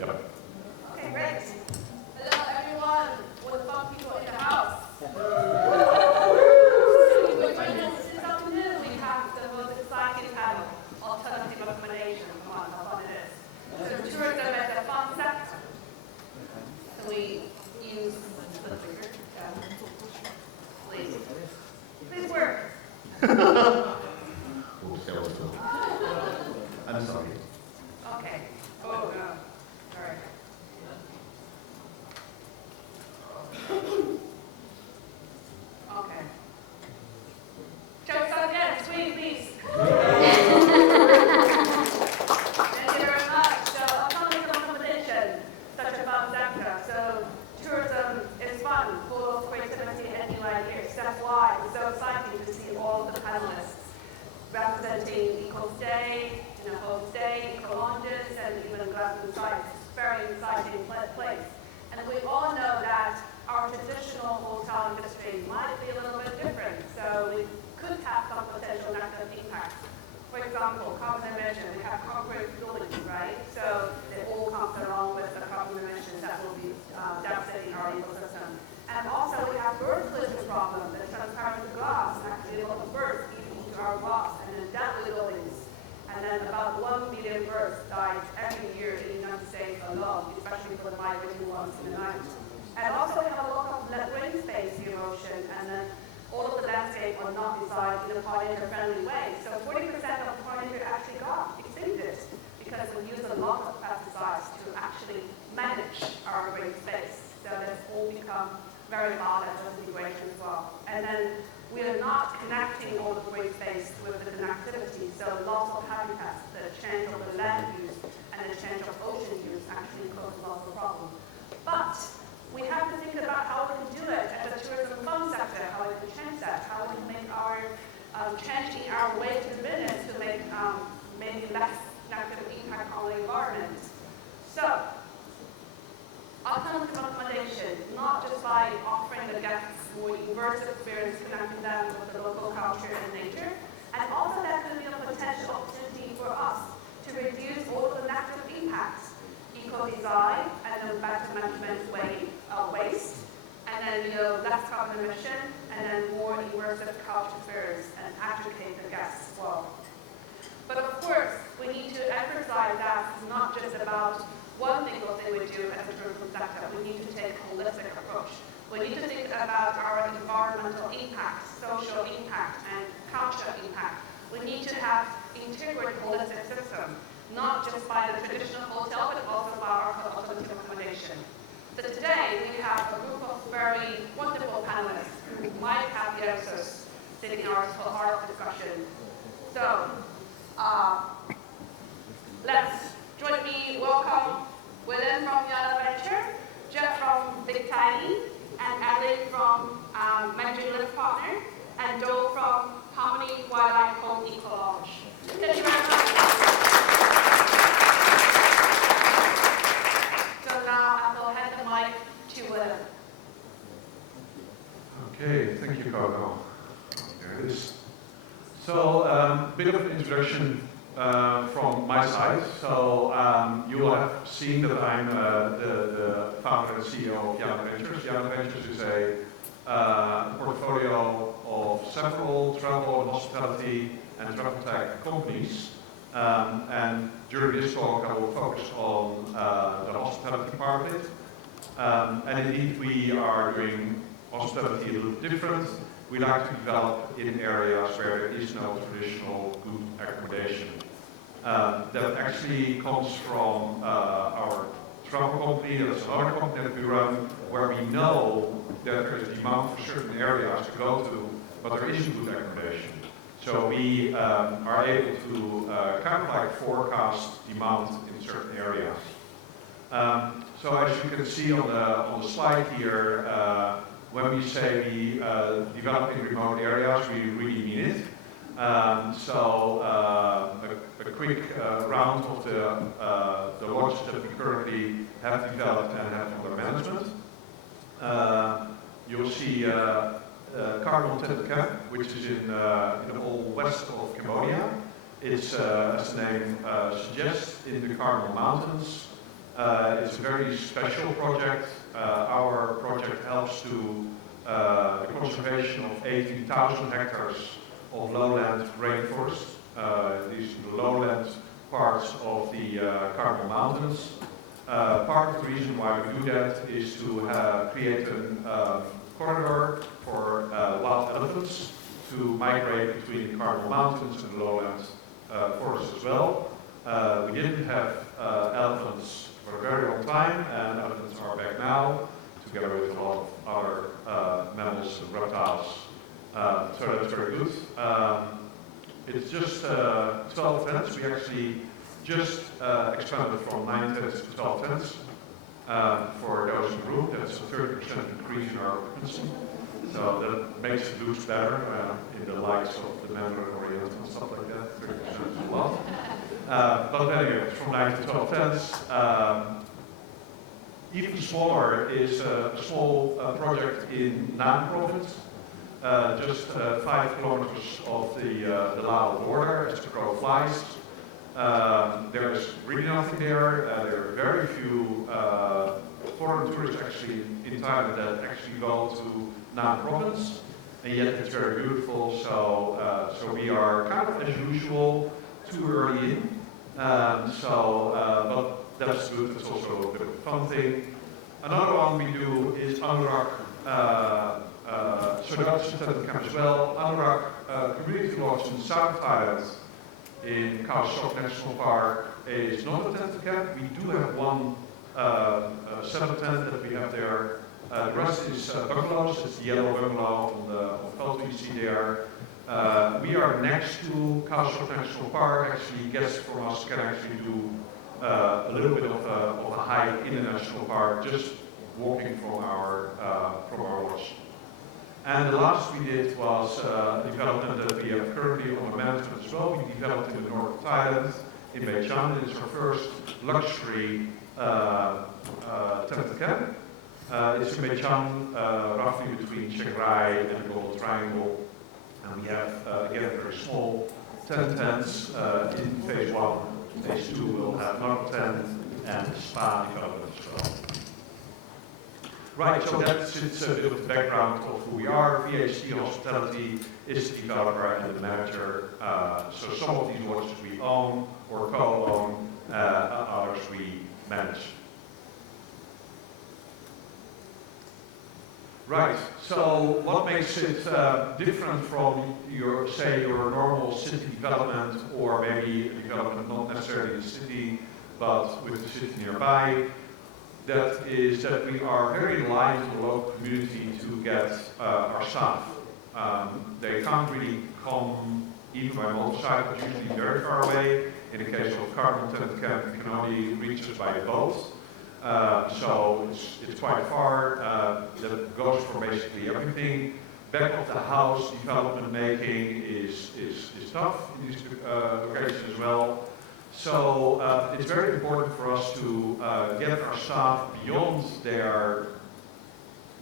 Yep. Okay, great. Hello, everyone. All the fun people in the house. This afternoon, we have the most exciting panel, alternative accommodation. Come on, how fun it is. So tourism as a fun sector. So we use the trigger. Please. Please work. I'm sorry. Okay. Oh, no. Sorry. Okay. Shall we start again? Sweet, please. Thank you very much. So, autonomous accommodation, such a fun sector. So, tourism is fun, full of creativity and new ideas. That's why it's so exciting to see all of the panelists representing eco-stay, homestay, eco-lounges, and even glamping sites. It's a very exciting place. And we all know that our traditional hotel industry might be a little bit different, so we could have some potential negative impacts. For example, carbon emission, we have concrete buildings, right? So it all comes along with the carbon emissions that will be devastating our ecosystem. And also we have bird pollution problem, the transparent glass, actually a lot of birds eat into our glass, and then deadly buildings. And then about 1 million birds die every year in the United States alone, especially for the migrating ones in the night. And also we have a lot of green space erosion, and then all of the landscape are not designed in a pollinator-friendly way. So 40% of the pollinator actually got extincted because we use a lot of pesticides to actually manage our green space. So that's all become very volatile situation as well. And then we are not connecting all the green space with the connectivity, so loss of habitats, the change of the land use, and the change of ocean use actually cause lots of problems. But we have to think about how we can do it as a tourism fund sector, how we can change that, how we can make our changing our way to the business to make maybe less negative impact on the environment. So, alternative accommodation, not just by offering the guests more immersive experience, connecting them with the local culture and nature, and also that could be a potential opportunity for us to reduce all the negative impacts, eco-design, and then better management waste, and then less carbon emission, and then more immersive culture experience, and educate the guests as well. But of course, we need to emphasize that it's not just about one single thing we do as a tourism sector. We need to take a holistic approach. We need to think about our environmental impact, social impact, and cultural impact. We need to have integrated holistic system, not just by the traditional hotel, but also by our alternative accommodation. So today, we have a group of very wonderful panelists who might have the answers sitting in our discussion. So, let's join me, welcome Willem from YAANA, Jeff from Big Tiny, and Ellen from Managing Limited Partner, and Joel from Harmony Wildlife Home Eco Lodge. Thank you very much. So now I will hand the mic to Willem. Okay, thank you, Koko. There it is. So, a bit of an introduction from my side. So you will have seen that I'm the founder and CEO of YAANA Ventures. YAANA Ventures is a portfolio of several travel and hospitality and travel tech companies. And during this talk I will focus on the hospitality part of it. And indeed we are doing hospitality a little different. We like to develop in areas where there is no traditional good accommodation. That actually comes from our travel company, that's another company that we run, where we know that there is demand for certain areas to go to, but there isn't good accommodation. So we are able to kind of like forecast demand in certain areas. So as you can see on the slide here, when we say we develop in remote areas, we really mean it. So a quick round of the lodges that we currently have developed and have under management. You'll see Cardinal Tent Camp, which is in the whole west of Cambodia. It's, as the name suggests, in the Cardinal Mountains. It's a very special project. Our project helps to the conservation of 18,000 hectares of lowland rainforest. These are the lowland parts of the Cardinal Mountains. Part of the reason why we do that is to create a corridor for wild elephants to migrate between the Cardinal Mountains and the lowland forests as well. We didn't have elephants for a very long time, and elephants are back now, together with a lot of other mammals and reptiles. So that's very good. It's just 12 tents. We actually just expanded from 9 tents to 12 tents. For those in the room, that's a 30% increase in our occupancy. So that makes it look better in the likes of the Mandarin Orient and stuff like that. 30% is a lot. But anyway, from 9 to 12 tents. Even smaller is a small project in Tang province, just 5 kilometers of the Lao border as the crow flies. There's really nothing there. There are very few foreign tourists actually in Thailand that actually go to Tang province, and yet it's very beautiful. So we are kind of as usual, too early in. But that's good. It's also a bit of a fun thing. Another one we do is Anorak. So that's a tent camp as well. Anorak Community Lodge in South Thailand in Khao Sok National Park is not a tent camp. We do have one separate tent that we have there. The rest is bungalows. It's the yellow bungalow on the photo you see there. We are next to Khao Sok National Park. Actually, guests from us can actually do a little bit of a hike in the national park, just walking from our lodge. And the last we did was a development that we have currently under management as well. We developed in the north of Thailand, in YAANA. It's our first luxury tent camp. It's in YAANA, roughly between Chiang Rai and the Golden Triangle. And we have, again, very small tents in phase 1. Phase 2 will have another tent and spa development as well. Right, so that's a bit of the background of who we are. VHT Hospitality is the developer and the manager. So some of these lodges we own or co-own, others we manage. Right, so what makes it different from your normal city development, or maybe a development not necessarily in the city, but with the city nearby? That is that we are very reliant on the local community to get our staff. They can't really come even by motorcycle, it's usually very far away. In the case of Cardinal Tent Camp, you can only reach us by boat. So it's quite far. That goes for basically everything. Back of the house development making is tough in these locations as well. So it's very important for us to get our staff beyond their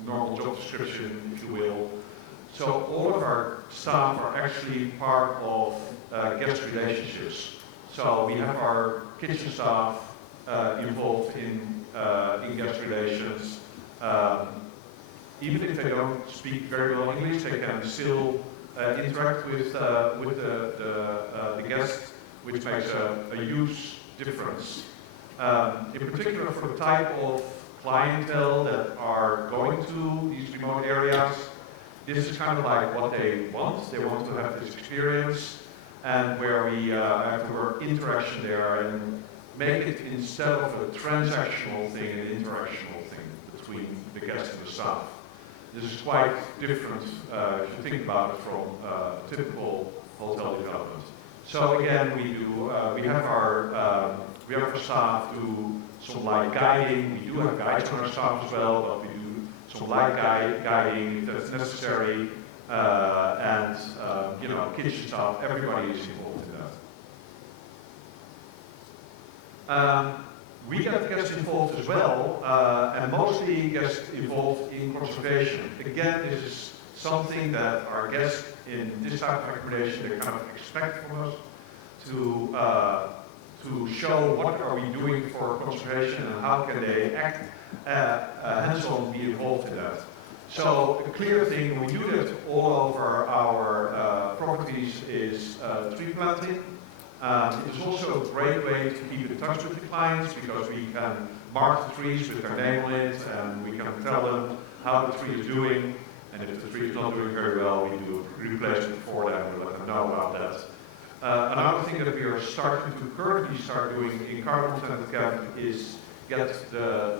normal job description, if you will. So all of our staff are actually part of guest relationships. So we have our kitchen staff involved in guest relations. Even if they don't speak very well English, they can still interact with the guest, which makes a huge difference. In particular for the type of clientele that are going to these remote areas, this is kind of like what they want. They want to have this experience, and where we have to work interaction there and make it, instead of a transactional thing, an interactional thing between the guest and the staff. This is quite different if you think about it from typical hotel development. So again, we have our staff do some light guiding. We do have guides on our staff as well, but we do some light guiding if that's necessary, and kitchen staff. Everybody is involved in that. We get guests involved as well, and mostly guests involved in conservation. Again, this is something that our guests in this type of accommodation, they kind of expect from us to to show what are we doing for conservation and how can they act hands-on, be involved in that. So a clear thing, we do that all over our properties is tree planting. It is also a great way to keep in touch with the clients because we can mark the trees with their name on it and we can tell them how the tree is doing. And if the tree is not doing very well, we do a replacement for them and let them know about that. Another thing that we are currently start doing in Carbon Tented Camp is get the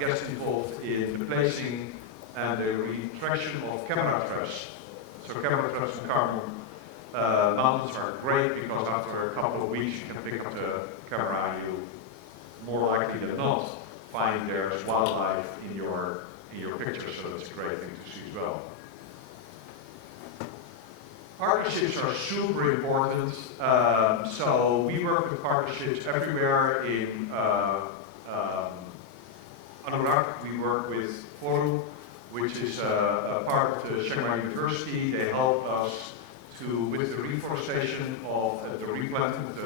guests involved in the placing and the retraction of camera traps. So camera traps in Carbon mountains are great because after a couple of weeks you can pick up the camera and you more likely than not find there's wildlife in your picture, so that's a great thing to see as well. Partnerships are super important. So we work with partnerships everywhere in Anurag. We work with Forum, which is a part of the Chiang Mai University. They help us with the reforestation of the replanting of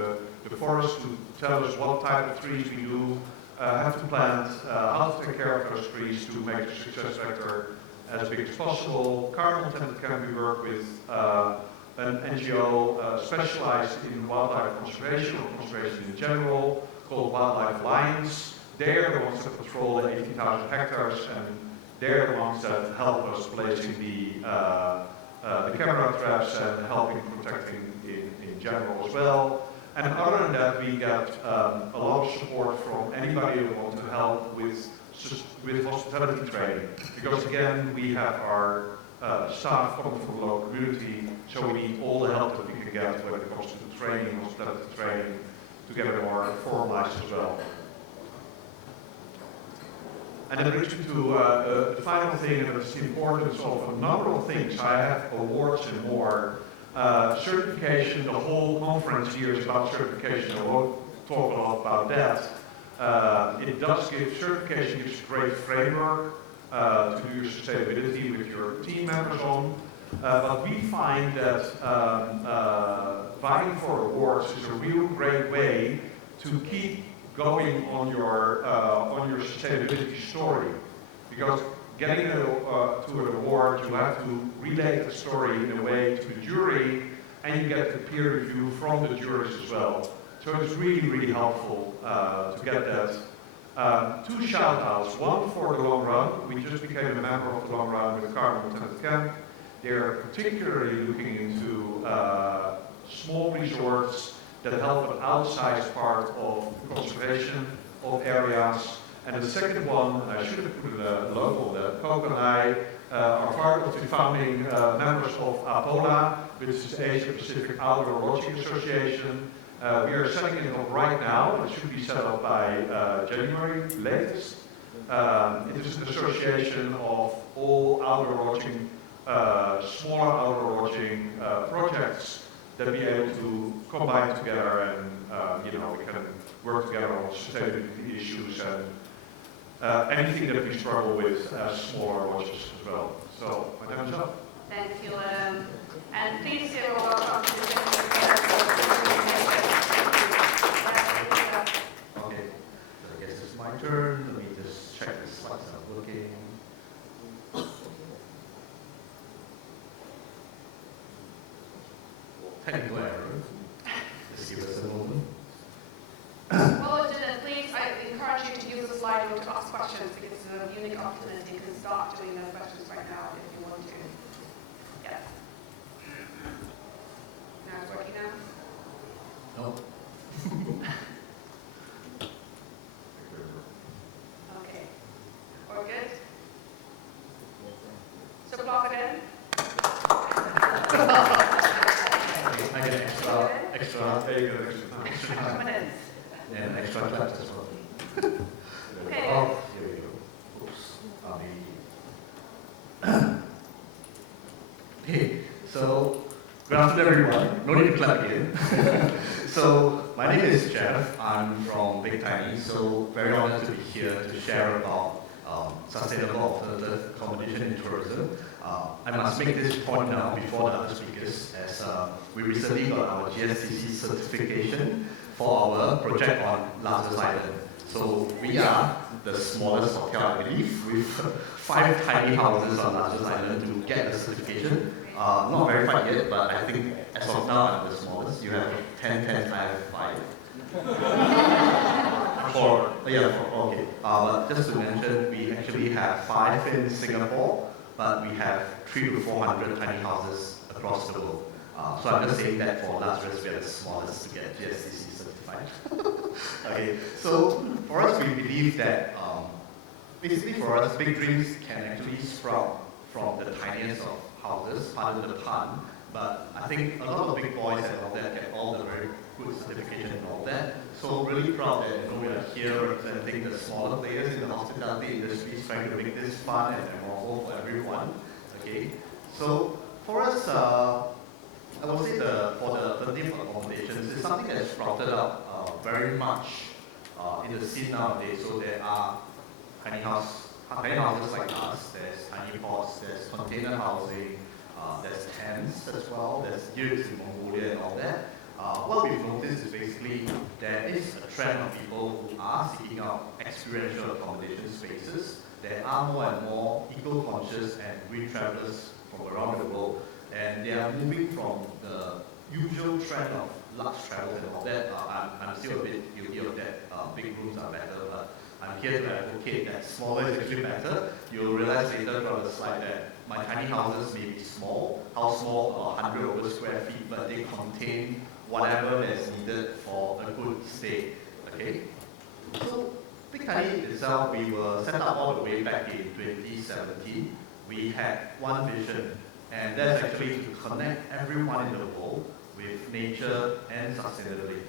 the forest to tell us what type of trees we do have to plant, how to take care of those trees to make the success factor as big as possible. Carbon Tented Camp, we work with an NGO specialized in wildlife conservation or conservation in general, called Wildlife Alliance. They're the ones that patrol the 18,000 hectares, and they're the ones that help us placing the camera traps and helping protecting in general as well. And other than that, we get a lot of support from anybody who wants to help with hospitality training. Because again, we have our staff coming from the local community, so we need all the help that we can get when it comes to the training, hospitality training, to get it more formalized as well. And that brings me to the final thing, and it's the importance of a number of things. I have awards and more. Certification, the whole conference here is about certification. I won't talk a lot about that. It does give, certification gives a great framework to do your sustainability with your team members on. But we find that vying for awards is a real great way to keep going on your sustainability story, because getting to an award, you have to relate the story in a way to the jury, and you get the peer review from the juries as well. So it's really, really helpful to get that. Two shout outs, one for the long run. We just became a member of the long run with Carbon Tented Camp. They're particularly looking into small resorts that help an outsized part of the conservation of areas. And the second one, I should have put a logo on that, Koko and I are part of the founding members of APOLA, which is the Asia Pacific Outdoor Lodging Association. We are setting it up right now. It should be set up by January latest. It is an association of all outdoor lodging, smaller outdoor lodging projects that be able to combine together and we can work together on sustainability issues and anything that we struggle with as smaller lodges as well. So my time is up. Thank you, Willem. And please you're welcome to the Okay, so I guess it's my turn. Let me just check the slides are working. Technical error. Just give us a moment. Well, please, I encourage you to use the slide to ask questions because it's a unique opportunity. You can start doing those questions right now if you want to. Yes. Now it's working now? No. Okay. All good? So clap again. I get extra Confidence. and extra claps as well. Okay. Oh, here we go. Oops. Okay, so good afternoon everyone. No need to clap again. So my name is Jeff. I'm from Big Tiny, so very honored to be here to share about sustainable alternative accommodation in tourism. I must make this point now before the other speakers, as we recently got our GSTC certification. for our project on Lazarus Island. So we are the smallest hotel, I believe, with 5 tiny houses on Lazarus Island to get the certification. Not verified yet, but I think as of now I'm the smallest. You have 10 tents, I have 5. Okay. But just to mention, we actually have 5 in Singapore, but we have 300 to 400 tiny houses across the world. So I'm just saying that for Lazarus, we are the smallest to get GSTC certified. Okay, so for us, we believe that basically for us, big dreams can actually sprout from the tiniest of houses, pardon the pun, but I think a lot of big boys and all that get all the very good certification and all that. So really proud that we are here representing the smaller players in the hospitality industry, trying to make this fun and memorable for everyone. Okay, so for us, I would say for the theme of accommodations, it's something that's sprouted up very much in the scene nowadays. So there are tiny houses like us, there's tiny pots, there's container housing, there's tents as well, there's yurts in Mongolia and all that. What we've noticed is basically there is a trend of people who are seeking out experiential accommodation spaces. There are more and more eco-conscious and green travelers from around the world, and they are moving from the usual trend of luxe travel and all that. I'm still a bit guilty of that. Big rooms are better, but I'm here to advocate that smaller is actually better. You'll realize later from the slide that my tiny houses may be small, how small, 100 over square feet, but they contain whatever that's needed for a good stay. Okay? So, Big Tiny itself, we were set up all the way back in 2017. We had one vision, and that's actually to connect everyone in the world with nature and sustainability.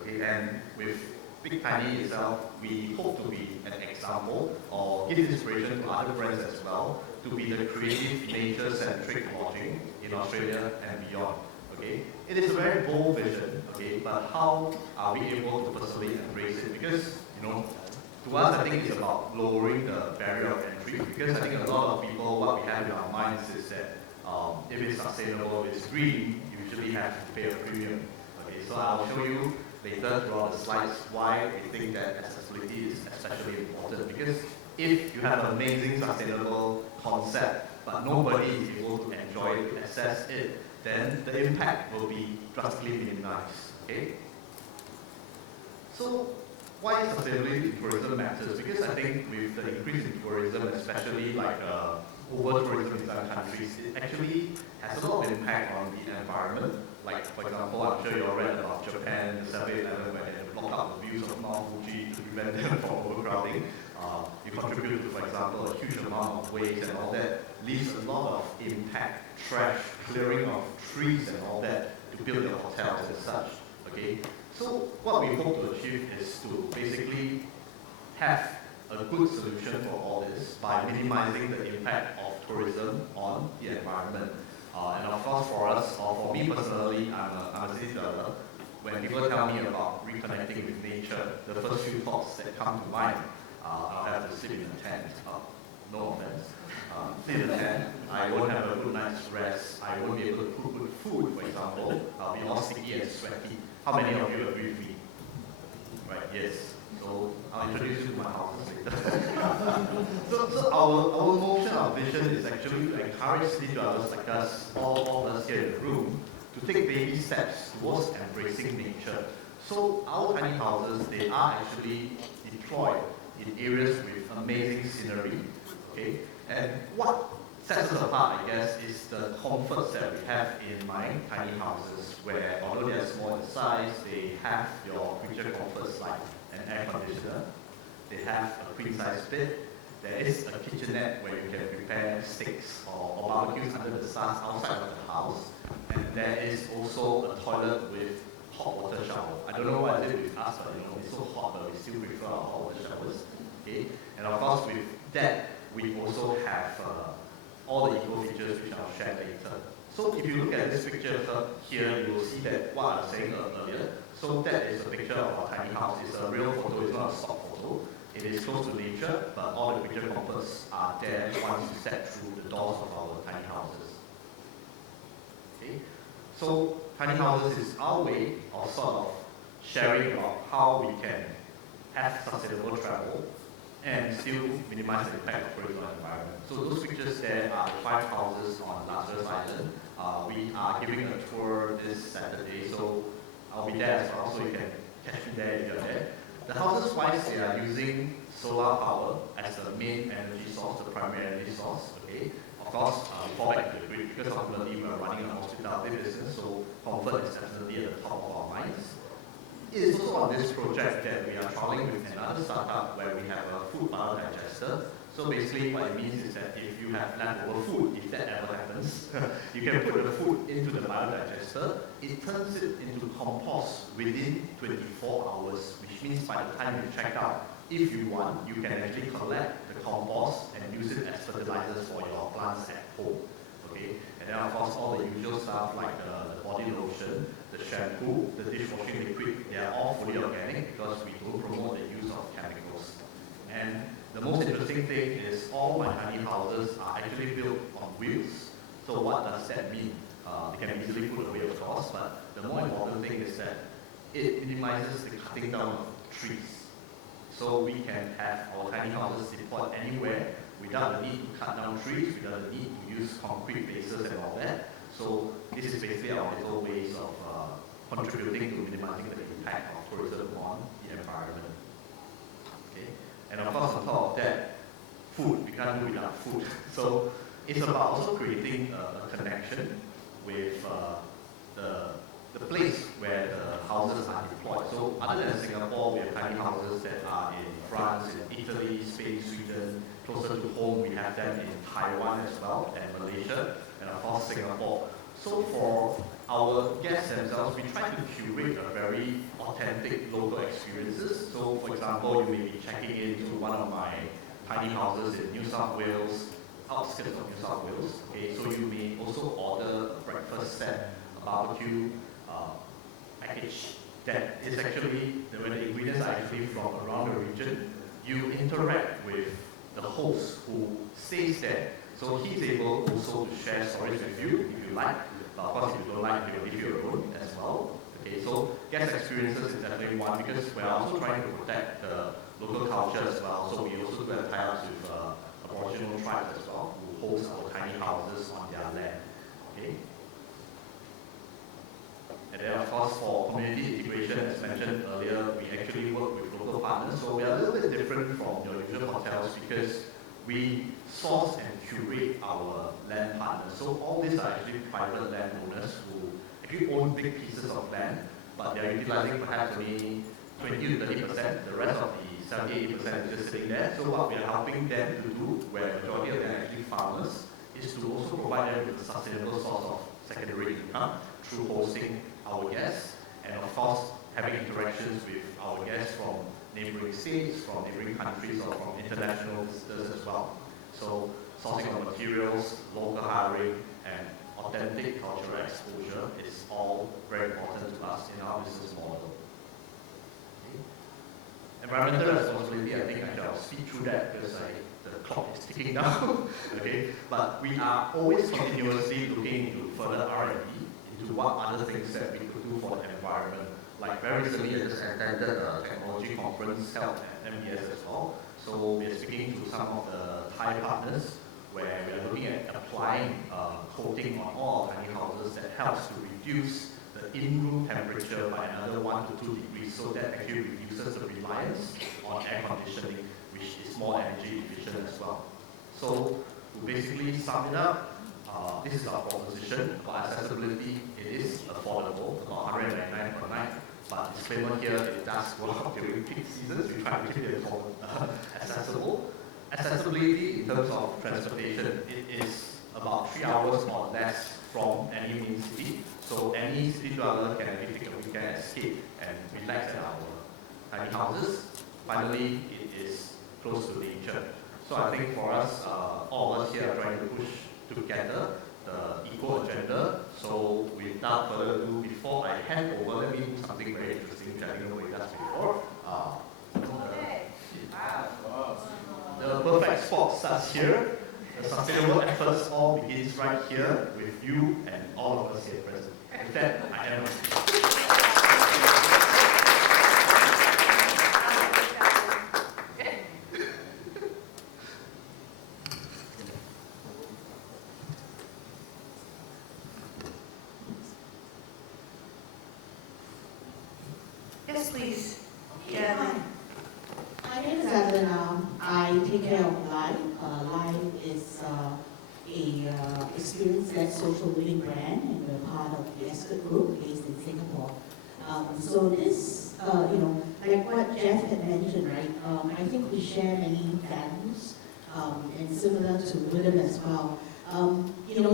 Okay, and with Big Tiny itself, we hope to be an example or give inspiration to other brands as well to be the creative nature-centric lodging in Australia and beyond. Okay, it is a very bold vision. Okay, but how are we able to personally embrace it? Because to us, I think it's about lowering the barrier of entry. Because I think a lot of people, what we have in our minds is that if it's sustainable, if it's green, you usually have to pay a premium. Okay, so I'll show you later throughout the slides why we think that accessibility is especially important. Because if you have an amazing sustainable concept, but nobody is able to enjoy it, access it, then the impact will be drastically minimized. Okay? So why sustainability in tourism matters? Because I think with the increase in tourism, especially like over-tourism in some countries, it actually has a lot of impact on the environment. Like, for example, I'm sure you all read about Japan, the 7-Eleven, where they block out the views of Mount Fuji to prevent them from overcrowding. You contribute to, for example, a huge amount of waste and all that, leaves a lot of impact, trash, clearing of trees and all that to build your hotels and such. Okay? So what we hope to achieve is to basically have a good solution for all this by minimizing the impact of tourism on the environment. And of course for us, or for me personally, I'm a city dweller. When people tell me about reconnecting with nature, the first few thoughts that come to mind, I'll have to sleep in a tent. No offense. Sleep in a tent, I won't have a good night's rest, I won't be able to cook good food, for example. I'll be all sticky and sweaty. How many of you agree with me? Right, yes. So I'll introduce you to my houses later. so our motion, our vision is actually to encourage city dwellers like us, all of us here in the room, to take baby steps towards embracing nature. So our tiny houses, they are actually deployed in areas with amazing scenery. Okay? And what sets us apart, I guess, is the comforts that we have in my tiny houses, where although they are small in size, they have your creature comforts like an air conditioner, they have a queen size bed, there is a kitchenette where you can prepare steaks or barbecues under the stars outside of the house, and there is also a toilet with hot water shower. I don't know what it is with us, but it's so hot, but we still prefer our hot water showers. Okay? And of course, with that, we also have all the eco features which I'll share later. So if you look at this picture here, you will see that what I was saying earlier. So that is a picture of our tiny house. It's a real photo, it's not a stock photo. It is close to nature, but all the picture comforts are there once you step through the doors of our tiny houses. Okay? So tiny houses is our way of sort of sharing about how we can have sustainable travel and still minimize the impact of tourism on the environment. So those pictures there are the 5 houses on Lazarus Island. We are giving a tour this Saturday, so I'll be there as well, so you can catch me there if you're there. The houses wise, they are using solar power as the main energy source, the primary energy source, okay? Of course, we fall back to the grid because ultimately we're running a hospitality business, so comfort is definitely at the top of our minds. It is also on this project that we are trialing with another startup where we have a food biodigester. So basically what it means is that if you have leftover food, if that ever happens, you can put the food into the biodigester, it turns it into compost within 24 hours, which means by the time you check out, if you want, you can actually collect the compost and use it as fertilizers for your plants at home. Okay? And then of course all the usual stuff like the body lotion, the shampoo, the dishwashing liquid, they are all fully organic because we don't promote the use of chemicals. And the most interesting thing is all my tiny houses are actually built on wheels. So what does that mean? They can be easily put away of course, but the more important thing is that it minimizes the cutting down of trees. So we can have our tiny houses deployed anywhere without the need to cut down trees, without the need to use concrete bases and all that. So this is basically our little ways of contributing to minimizing the impact of tourism on the environment. Okay? And of course on top of that, food, we can't do without food. So it's about also creating a connection with the place where the houses are deployed. So other than Singapore, we have tiny houses that are in France, in Italy, Spain, Sweden. Closer to home, we have them in Taiwan as well, and Malaysia, and of course Singapore. So for our guests themselves, we try to curate a very authentic local experiences. So for example, you may be checking into one of my tiny houses in New South Wales, outskirts of New South Wales. Okay, so you may also order a breakfast set, a barbecue package that is actually, when the ingredients are actually from around the region, you interact with the host who stays there. So he's able also to share stories with you if you like. But of course, if you don't like, he will give you a room as well. Okay, so guest experiences is definitely one because we're also trying to protect the local culture as well. So we also do have tie-ups with Aboriginal tribes as well who host our tiny houses on their land. Okay. And then of course for community integration, as mentioned earlier, we actually work with local partners. So we are a little bit different from your usual hotels because we source and curate our land partners. So all these are actually private landowners who actually own big pieces of land, but they are utilizing perhaps only 20 to 30%. The rest of the 70-80% is just sitting there. So what we are helping them to do, where majority of them are actually farmers, is to also provide them with a sustainable source of secondary income through hosting our guests, and of course having interactions with our guests from neighboring states, from neighboring countries, or from international visitors as well. So sourcing of materials, local hiring, and authentic cultural exposure is all very important to us in our business model. Okay. Environmental responsibility, I think I shall speed through that because the clock is ticking down. Okay, but we are always continuously looking into further R&D into what other things that we could do for the environment. Like very recently, I just attended a technology conference held at MBS as well. So we're speaking to some of the Thai partners where we're looking at applying coating on all tiny houses that helps to reduce the in-room temperature by another 1 to 2 degrees. So that actually reduces the reliance on air conditioning, which is more energy efficient as well. So to basically sum it up, this is our proposition for accessibility. It is affordable, about 199 per night. But disclaimer here, it does go up during peak seasons. We try to keep it accessible. Accessibility in terms of transportation, it is about 3 hours or less from any main city. So any city dweller can actually take a weekend escape and relax at our tiny houses. Finally, it is close to nature. So I think for us, all of us here are trying to push together the eco agenda. So without further ado, before I hand over, let me do something very interesting which I didn't know we done before. The perfect spot starts here. The sustainable efforts all begins right here with you and all of us here present. With that, I am. 7, I take care of Live. Live is a experience-led social living brand, and we're part of the Escort Group based in Singapore. So this, like what Jeff had mentioned, right? I think we share many values, and similar to Willem as well.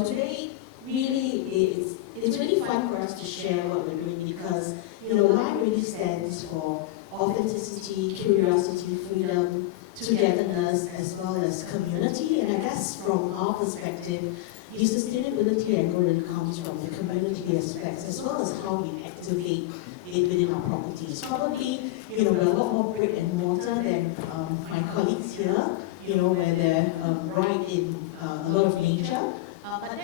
Today really it's really fun for us to share what we're doing because Live really stands for authenticity, curiosity, freedom, togetherness, as well as community. And I guess from our perspective, the sustainability angle really comes from the community aspects as well as how we activate it within our properties. Probably, we're a lot more brick and mortar than my colleagues here, where they're right in a lot of nature. But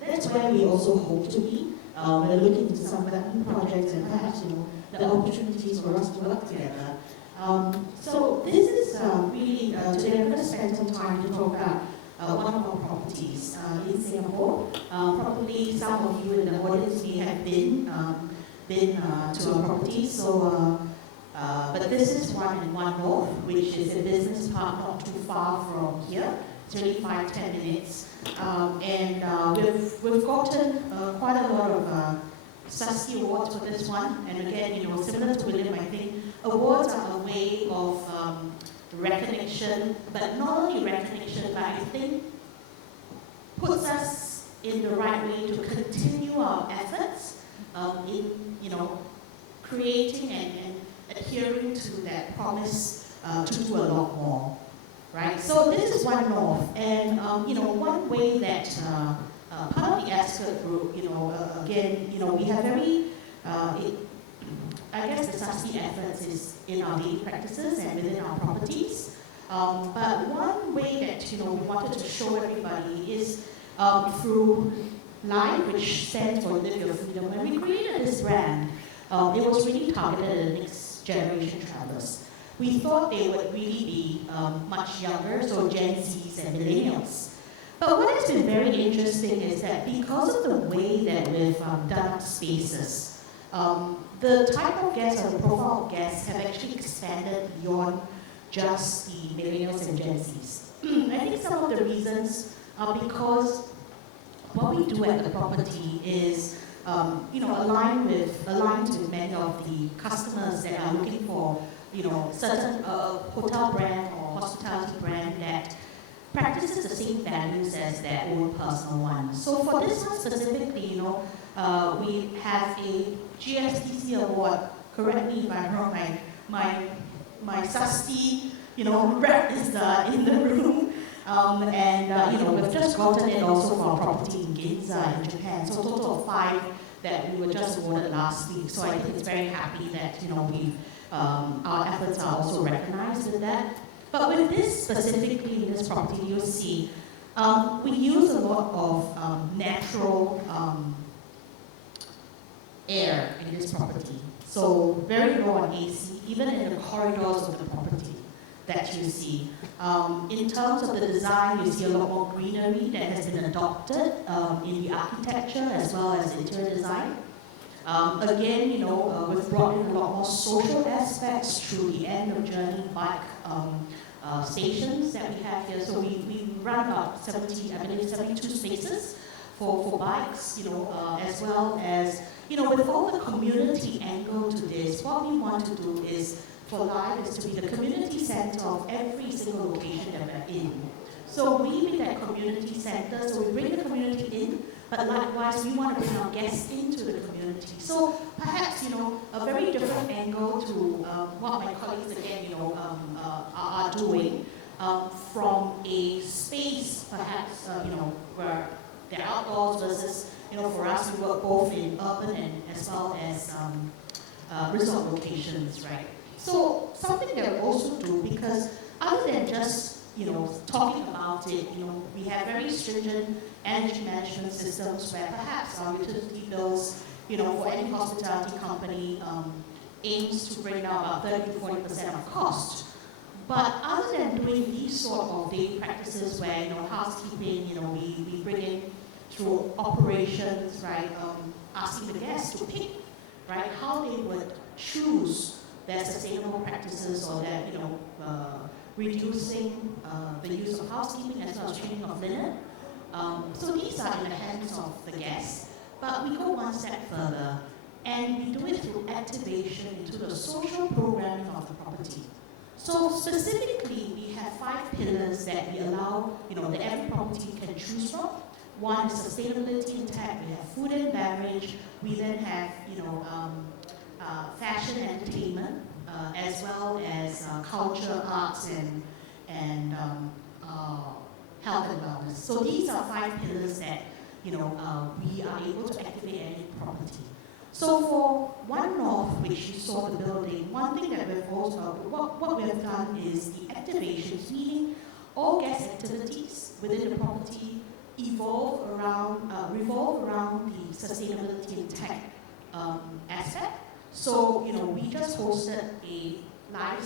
that's where we also hope to be. We're looking into some of the new projects and perhaps, the opportunities for us to work together. So this is really, today I'm going to spend some time to talk about one of our properties in Singapore. Probably some of you in the audience may have been to our properties. So, but this is one in One North, which is a business park not too far from here. It's only 5-10 minutes. We've gotten quite a lot of SASI awards for this one. And again, similar to Willem, I think awards are a way of recognition, but not only recognition, but I think puts us in the right way to continue our efforts in, creating and adhering to that promise to do a lot more. Right, so this is One North, and one way that part of the Escort Group, again, we have very, I guess the SASI efforts is in our daily practices and within our properties. But one way that we wanted to show everybody is through Live, which stands for Live Your Freedom. When we created this brand, it was really targeted at the next generation travelers. We thought they would really be much younger, so Gen Zs and millennials. But what has been very interesting is that because of the way that we've done up spaces, the type of guests or the profile of guests have actually expanded beyond just the millennials and Gen Zs. I think some of the reasons are because what we do at the property is aligned with many of the customers that are looking for certain hotel brand or hospitality brand that practices the same values as their own personal one. So for this one specifically, we have a GSTC award. Correct me if I'm wrong. My SASI, rep is in the room, and we've just gotten it also for our property in Ginza in Japan. So a total of 5 that we were just awarded last week. So I think it's very happy that our efforts are also recognized with that. But with this specifically in this property, you'll see we use a lot of natural air in this property. So very low on AC, even in the corridors of the property that you see. In terms of the design, you see a lot more greenery that has been adopted in the architecture as well as interior design. Again, we've brought in a lot more social aspects through the end of journey bike stations that we have here. So we run about 72 spaces for bikes, as well as, with all the community angle to this, what we want to do is, for Live, is to be the community center of every single location that we're in. So we be that community center, so we bring the community in, but likewise, we want to bring our guests into the community. So perhaps, a very different angle to what my colleagues, again, are doing from a space, perhaps, where they're outdoors versus, for us, we work both in urban and as well as resort locations, right? So something that we also do, because other than just talking about it, we have very stringent energy management systems where perhaps our utility bills, for any hospitality company, aims to bring down about 30 to 40% of cost. But other than doing these sort of daily practices where, housekeeping, we bring in through operations, right, asking the guests to pick, right, how they would choose their sustainable practices or their, reducing the use of housekeeping as well as training of linen. So these are in the hands of the guests, but we go one step further and we do it through activation into the social programming of the property. So specifically, we have 5 pillars that we allow, that every property can choose from. One is sustainability intact. We have food and beverage. We then have, fashion and entertainment, as well as culture, arts, and health and wellness. So these are 5 pillars that, we are able to activate any property. So for One North, which you saw the building, one thing that we've also, what we have done is the activations, meaning all guest activities within the property revolve around the sustainability and tech aspect. So, we just hosted a live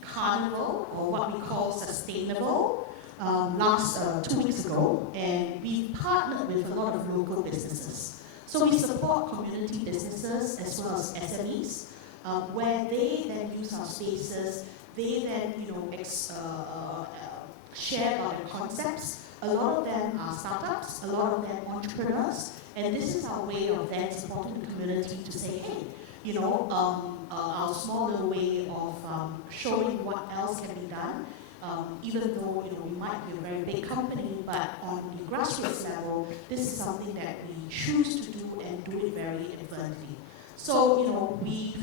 Carnival, or what we call Sustainable, last 2 weeks ago, and we partnered with a lot of local businesses. So we support community businesses as well as SMEs, where they then use our spaces, they then, share our concepts. A lot of them are startups, a lot of them entrepreneurs, and this is our way of then supporting the community to say, hey, our small little way of showing what else can be done. Even though we might be a very big company, but on the grassroots level, this is something that we choose to do and do it very advertently. So we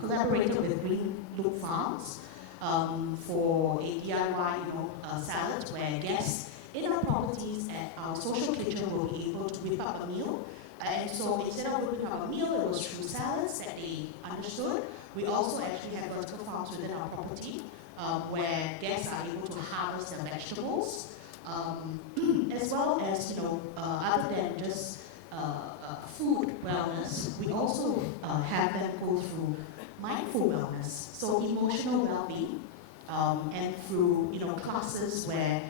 collaborated with Green Loop Farms for a DIY salad where guests in our properties at our social kitchen will be able to whip up a meal. And so instead of whipping up a meal, it was through salads that they understood. We also actually have vertical farms within our property, where guests are able to harvest their vegetables, as well as, other than just food wellness, we also have them go through mindful wellness, so emotional well-being, and through, classes where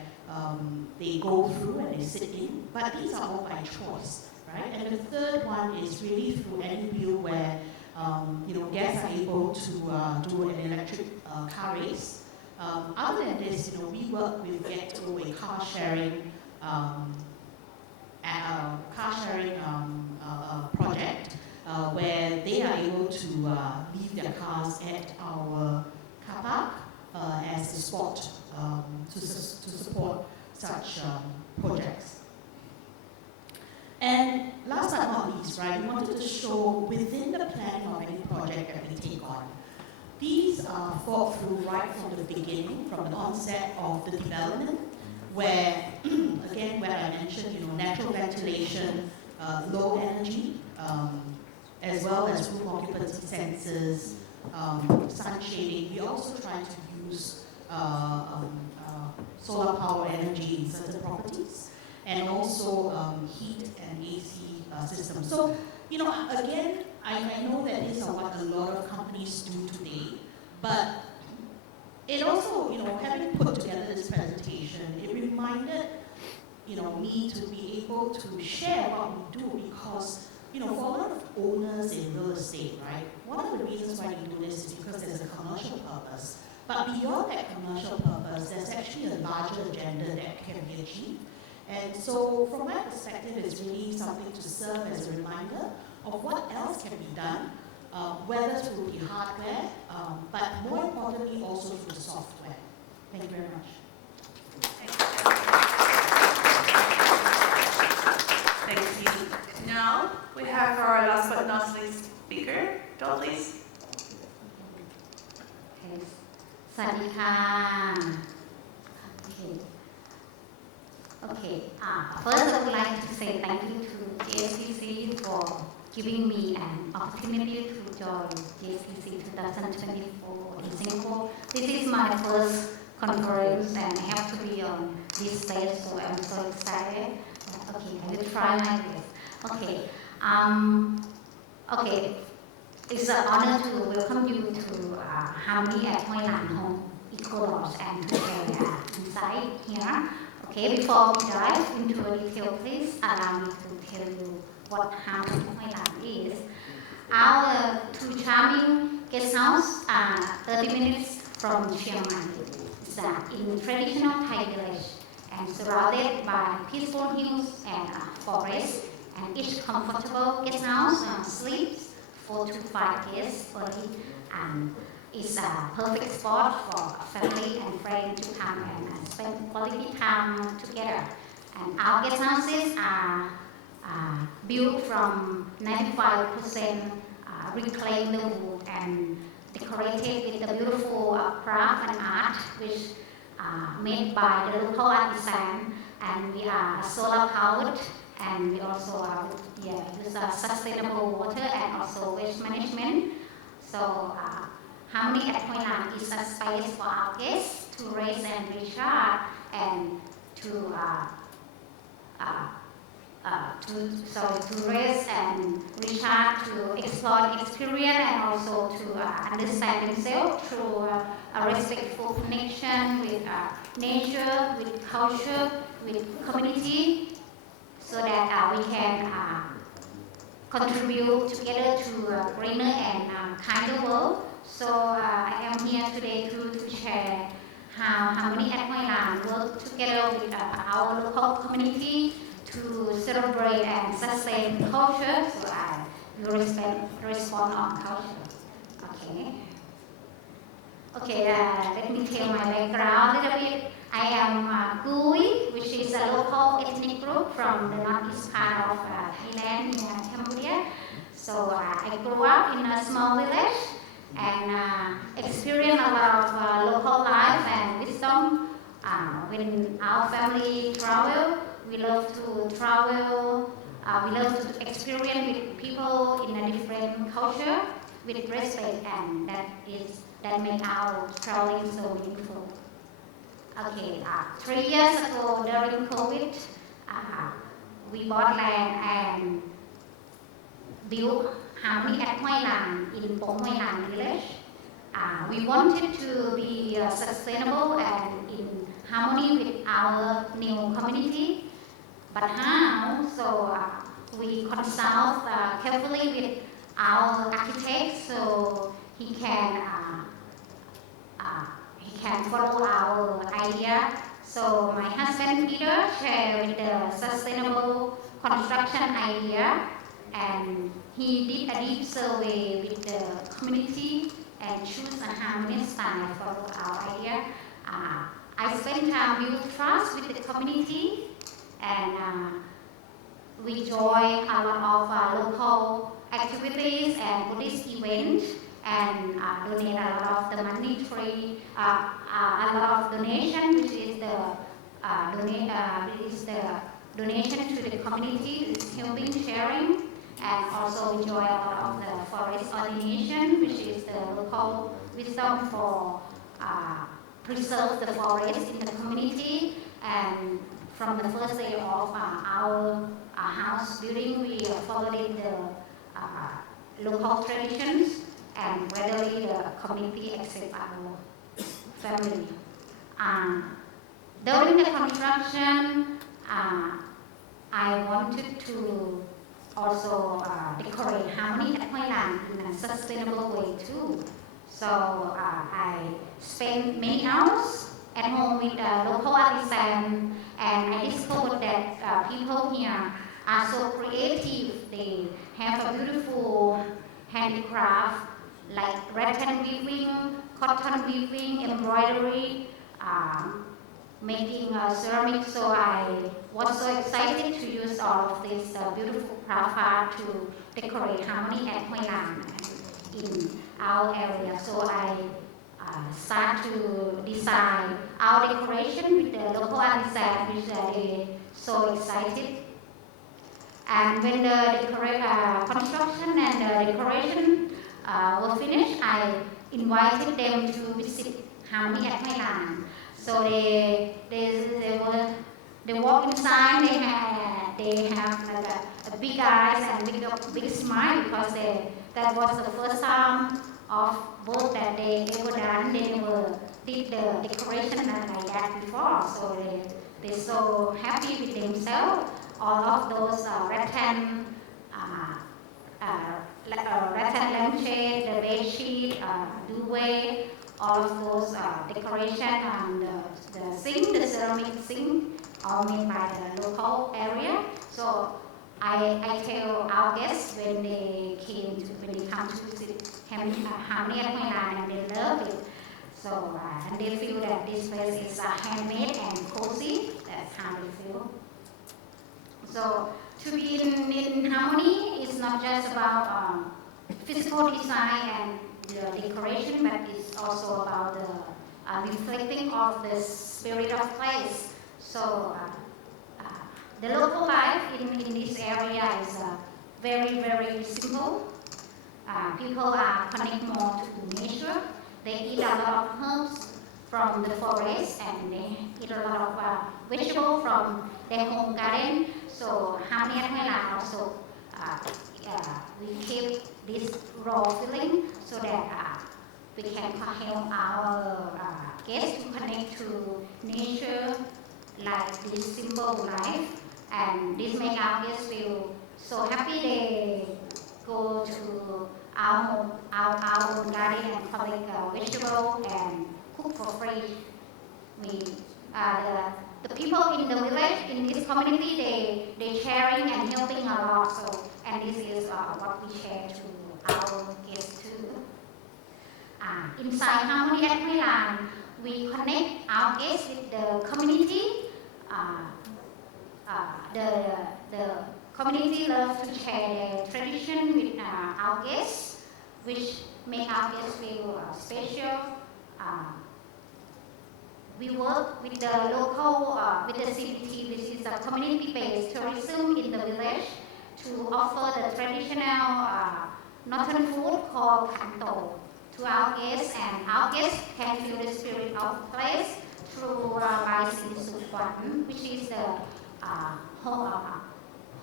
they go through and they sit in, but these are all by choice, right? And the third one is really through any view where guests are able to do an electric car race. Other than this, we work with Ghetto, a car sharing project where they are able to leave their cars at our car park as a spot to support such projects. And last but not least, right, we wanted to show within the planning of any project that we take on. These are thought through right from the beginning, from the onset of the development, where, again, where I mentioned, natural ventilation, low energy, as well as room occupancy sensors, sun shading. We also try to use solar power energy in certain properties, and also heat and AC systems. So, again, I know that these are what a lot of companies do today, but it also, having put together this presentation, it reminded, me to be able to share what we do because, for a lot of owners in real estate, right, one of the reasons why we do this is because there's a commercial purpose. But beyond that commercial purpose, there's actually a larger agenda that can be achieved. And so from my perspective, it's really something to serve as a reminder of what else can be done, whether through the hardware, but more importantly also through the software. Thank you very much. Thank you. Now we have our last but not least speaker. Don't please. Okay. สวัสดีค่ะ Okay. First, I would like to say thank you to GSTC for giving me an opportunity to join GSTC 2024 in Singapore. This is my first conference and I have to be on this stage, so I'm so excited. Okay, I will try my best. Okay. Okay. It's an honor to welcome you to Harmony at YAANA Home Eco-Lodge and to share inside here. Okay, before we dive into the detail, please allow me to tell you what Haunted Thailand is. Our two charming guest houses are 30 minutes from Chiang Mai. It's in traditional Thai village and surrounded by peaceful hills and forests. And each comfortable guest house sleeps 4 to 5 guests only. And it's a perfect spot for family and friends to come and spend quality time together. And our guest houses are built from 95% reclaimed wood and decorated with the beautiful craft and art which made by the local artisan. And we are solar powered, and we also use sustainable water and also waste management. So Harmony at Hoi Lan is a space for our guests to rest and recharge and to rest and recharge, to explore and experience, and also to understand themselves through a respectful connection with nature, with culture, with community, so that we can contribute together to a greener and kinder world. So I am here today to share how Harmony at Hoi Lan work together with our local community to celebrate and sustain culture. So I will respond on culture. Okay, let me tell my background a little bit. I am Gui, which is a local ethnic group from the northeast part of Thailand in Cambodia. So I grew up in a small village and experienced a lot of local life and wisdom. When our family travel, we love to travel. We love to experience with people in a different culture with respect, and that makes our traveling so meaningful. Okay, 3 years ago during COVID, we bought land and built Harmony at Hoi Lan in Pong Hoi Lan village. We wanted to be sustainable and in harmony with our new community. But how? So we consult carefully with our architect so he can follow our idea. So my husband Peter shared with the sustainable construction idea, and he did a deep survey with the community and choose a harmonious style for our idea. I spent time build trust with the community, and we join a lot of local activities and Buddhist events, and donate a lot of the monetary, a lot of donation, which is the donation to the community, is helping sharing, and also we join a lot of the forest ordination, which is the local wisdom for preserve the forest in the community. And from the first day of our house building, we followed the local traditions, and gradually the community accept our family. During the construction, I wanted to also decorate Harmony at Hoi Lan in a sustainable way too. So I spent many hours at home with local artisans, and I discovered that people here are so creative. They have a beautiful handicraft like rattan weaving, cotton weaving, embroidery, making ceramics. So I was so excited to use all of this beautiful craft art to decorate Harmony at Hoi Lan in our area. So I start to design our decoration with the local artisans, which they so excited. And when the construction and the decoration were finished, I invited them to visit Harmony at Hoi Lan. So they walk inside. They have like a big eyes and big smile, because that was the first time of both that they ever done. They never did the decoration like that before. So they're so happy with themselves. All of those rattan rattan lampshade, the bed sheet, duvet, all of those decoration and the sink, the ceramic sink, all made by the local area. So I tell our guests when they come to visit Harmony at Thailand, and they love it. So and they feel that this place is handmade and cozy. That's how they feel. So to be in harmony is not just about physical design and the decoration, but it's also about the reflecting of the spirit of place. So the local life in this area is very, very simple. People are connected more to nature. They eat a lot of herbs from the forest, and they eat a lot of vegetables from their home garden. So Harmony at Thailand also we keep this raw feeling so that we can help our guests to connect to nature like this simple life, and this makes our guests feel so happy. They go to our own garden and collect vegetables and cook for free. The people in the village, in this community, they sharing and helping a lot. So, and this is what we share to our guests too. Inside Harmony at Thailand, we connect our guests with the community. The community loves to share their tradition with our guests, which make our guests feel special. We work with the local, with the CBT, which is a community-based tourism in the village, to offer the traditional northern food called kanto to our guests, and our guests can feel the spirit of the place through rice in Sukwan, which is the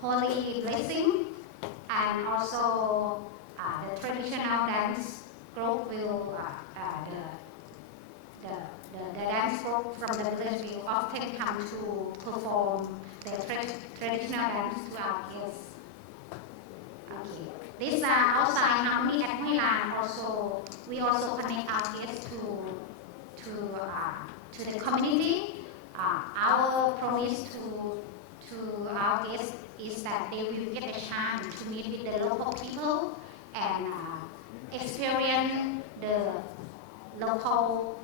holy blessing, and also the traditional dance group will the dance group from the village will often come to perform their traditional dance to our guests. Okay. This outside Harmony at Thailand also, we also connect our guests to the community. Our promise to our guests is that they will get a chance to meet with the local people and experience the local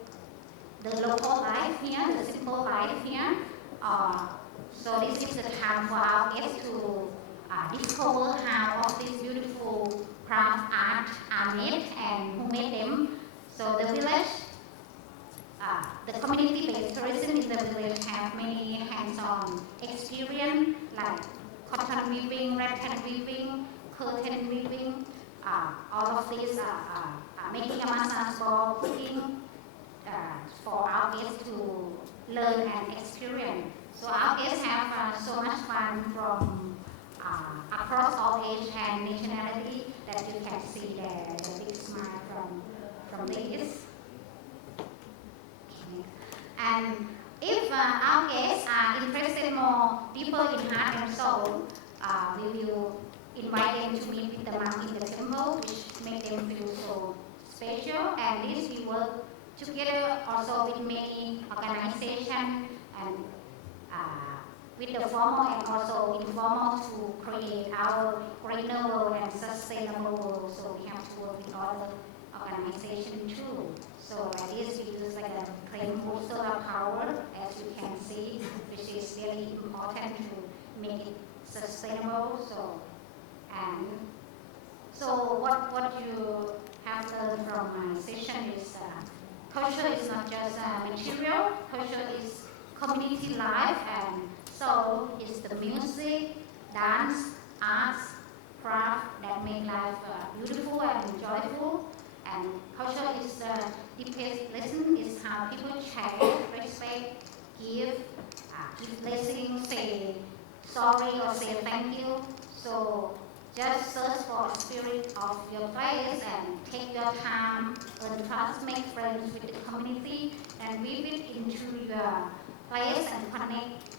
life here, the simple life here. So this is the time for our guests to discover how all these beautiful craft art are made and who made them. So the village, the community-based tourism in the village have many hands-on experience like cotton weaving, rattan weaving, curtain weaving. All of these making a massage ball, cooking, for our guests to learn and experience. So our guests have so much fun from across all age and nationality that you can see the big smile from these. Okay. And if our guests are interested more deeper in heart and soul, we will invite them to meet with the monk in the temple, which makes them feel so special. And this we work together also with many organizations and with the formal and also informal to create our greener world and sustainable world. So we have to work with other organizations too. So like this we use like a clean solar power, as you can see, which is really important to make it sustainable. So what you have learned from my session is culture is not just material, culture is community life, and soul is the music, dance, arts, craft that make life beautiful and joyful. And culture is the deepest lesson is how people share, respect, give blessings, say sorry or say thank you. So just search for the spirit of your place and take your time, earn trust, make friends with the community, and weave it into your place and connect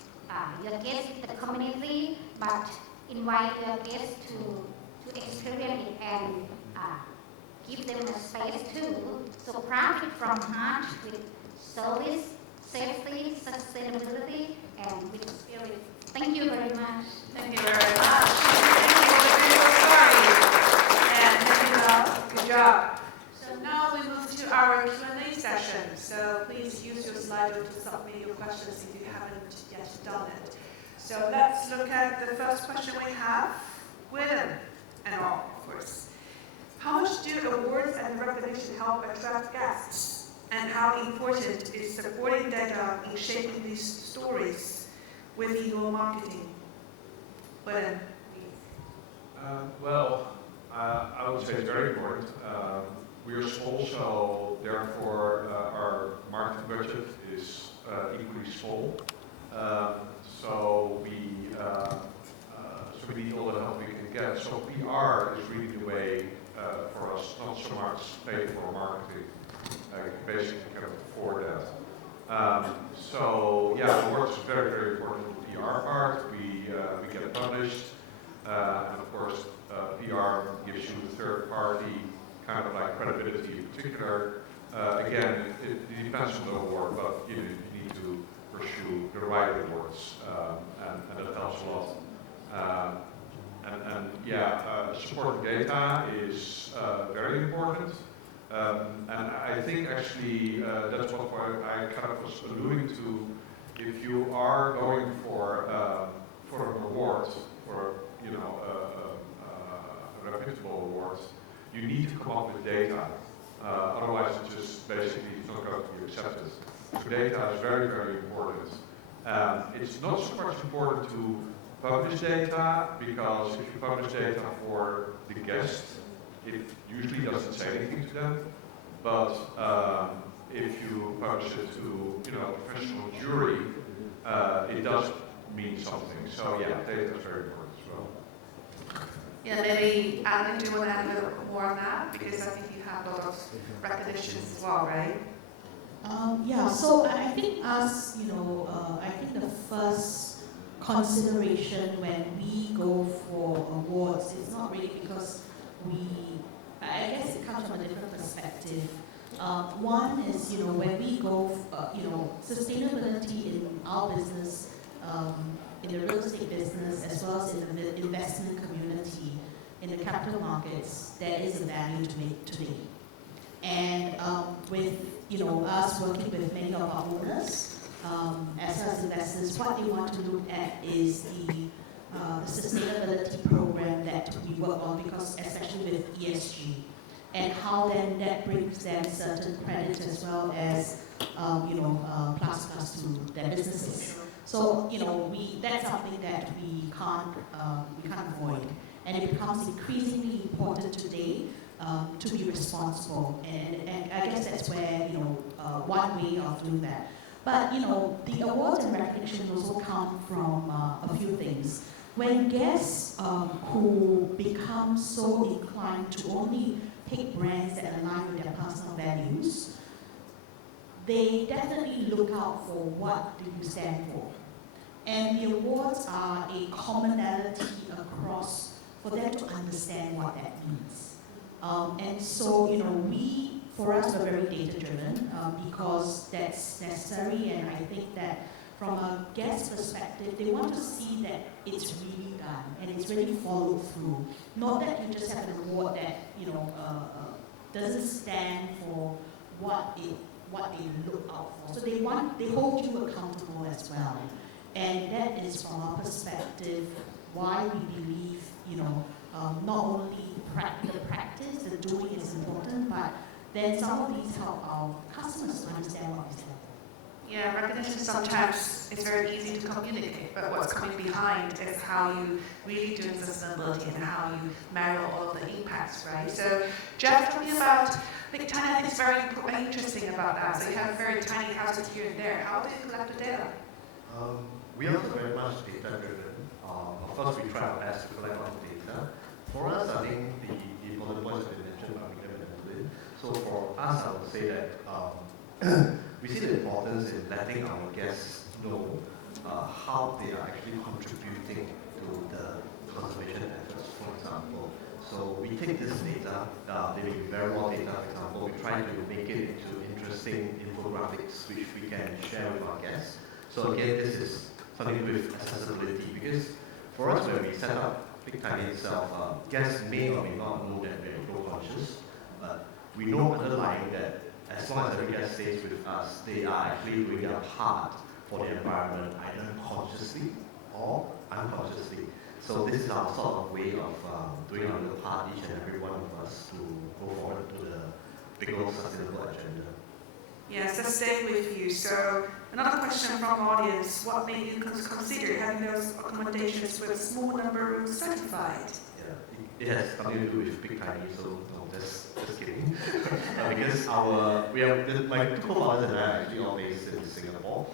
your guests with the community, but invite your guests to experience it and give them a space too. So profit from heart with service, safety, sustainability, and with spirit. Thank you very much. Thank you very much. Thank you for the beautiful story. And thank you all. Good job. So now we move to our Q&A session. So please use your Slido to submit your questions if you haven't yet done it. So let's look at the first question we have. Willem and all, of course. How much do awards and recognition help attract guests? And how important is supporting data in shaping these stories within your marketing? Willem, Well, I would say it's very important. We are small, so therefore our marketing budget is equally small. So we need all the help we can get. So PR is really the way for us, not so much pay for marketing. Basically cannot afford that. So yeah, awards is very, very important for the PR part. We get published, and of course PR gives you third party kind of like credibility in particular. Again, it depends on the award, but you need to pursue the right awards, and that helps a lot. And supporting data is very important. And I think actually that's what I kind of was alluding to. If you are going for an award, for a reputable award, you need to come up with data. Otherwise, it just basically is not going to be accepted. So data is very, very important. It's not so much important to publish data, because if you publish data for the guest, it usually doesn't say anything to them. But if you publish it to a professional jury, it does mean something. So yeah, data is very important as well. yeah, maybe Alan, do you want to add a little bit more on that? Because I think you have a lot of recognitions as well, right? So I think I think the first consideration when we go for awards is not really because I guess it comes from a different perspective. One is, when we go, sustainability in our business, in the real estate business, as well as in the investment community, in the capital markets, there is a value to make today. And with, us working with many of our owners, as well as investors, what they want to look at is the sustainability program that we work on, because especially with ESG, and how then that brings them certain credit as well as plus to their businesses. So that's something that we can't avoid, and it becomes increasingly important today to be responsible. And I guess that's where one way of doing that. But the awards and recognition also come from a few things. When guests who become so inclined to only pick brands that align with their personal values, they definitely look out for what do you stand for. And the awards are a commonality across for them to understand what that means. And so, for us, we're very data-driven because that's necessary, and I think that from a guest perspective, they want to see that it's really done and it's really followed through. Not that you just have an award that doesn't stand for what they look out for. So they hold you accountable as well, and that is from our perspective why we believe not only the practice, the doing is important, but then some of these help our customers to understand what is happening. Yeah, recognition sometimes is very easy to communicate, but what's coming behind is how you really do sustainability and how you marry all of the impacts, right? So, Jeff, talking about big tiny, I think it's very interesting about that. So you have very tiny houses here and there. How do you collect the data? We are very much data-driven. Of course, we try our best to collect all the data. For us, I think the important points that you mentioned are really relevant. So for us, I would say that we see the importance in letting our guests know how they are actually contributing to the conservation efforts, for example. So we take this data, they may be very raw data, for example, we try to make it into interesting infographics which we can share with our guests. So again, this is something to do with accessibility, because for us when we set up Big Tiny itself, guests may or may not know that we are eco-conscious, but we know underlying that as long as every guest stays with us, they are actually doing their part for the environment, either consciously or unconsciously. So this is our sort of way of doing our little part, each and every one of us, to go forward to the bigger sustainable agenda. Yes, let's stay with you. So another question from the audience: what made you consider having those accommodations with a small number of rooms certified? Yeah, it has something to do with Big Tiny, so no, just kidding. Because my two co-founders and I are actually all based in Singapore.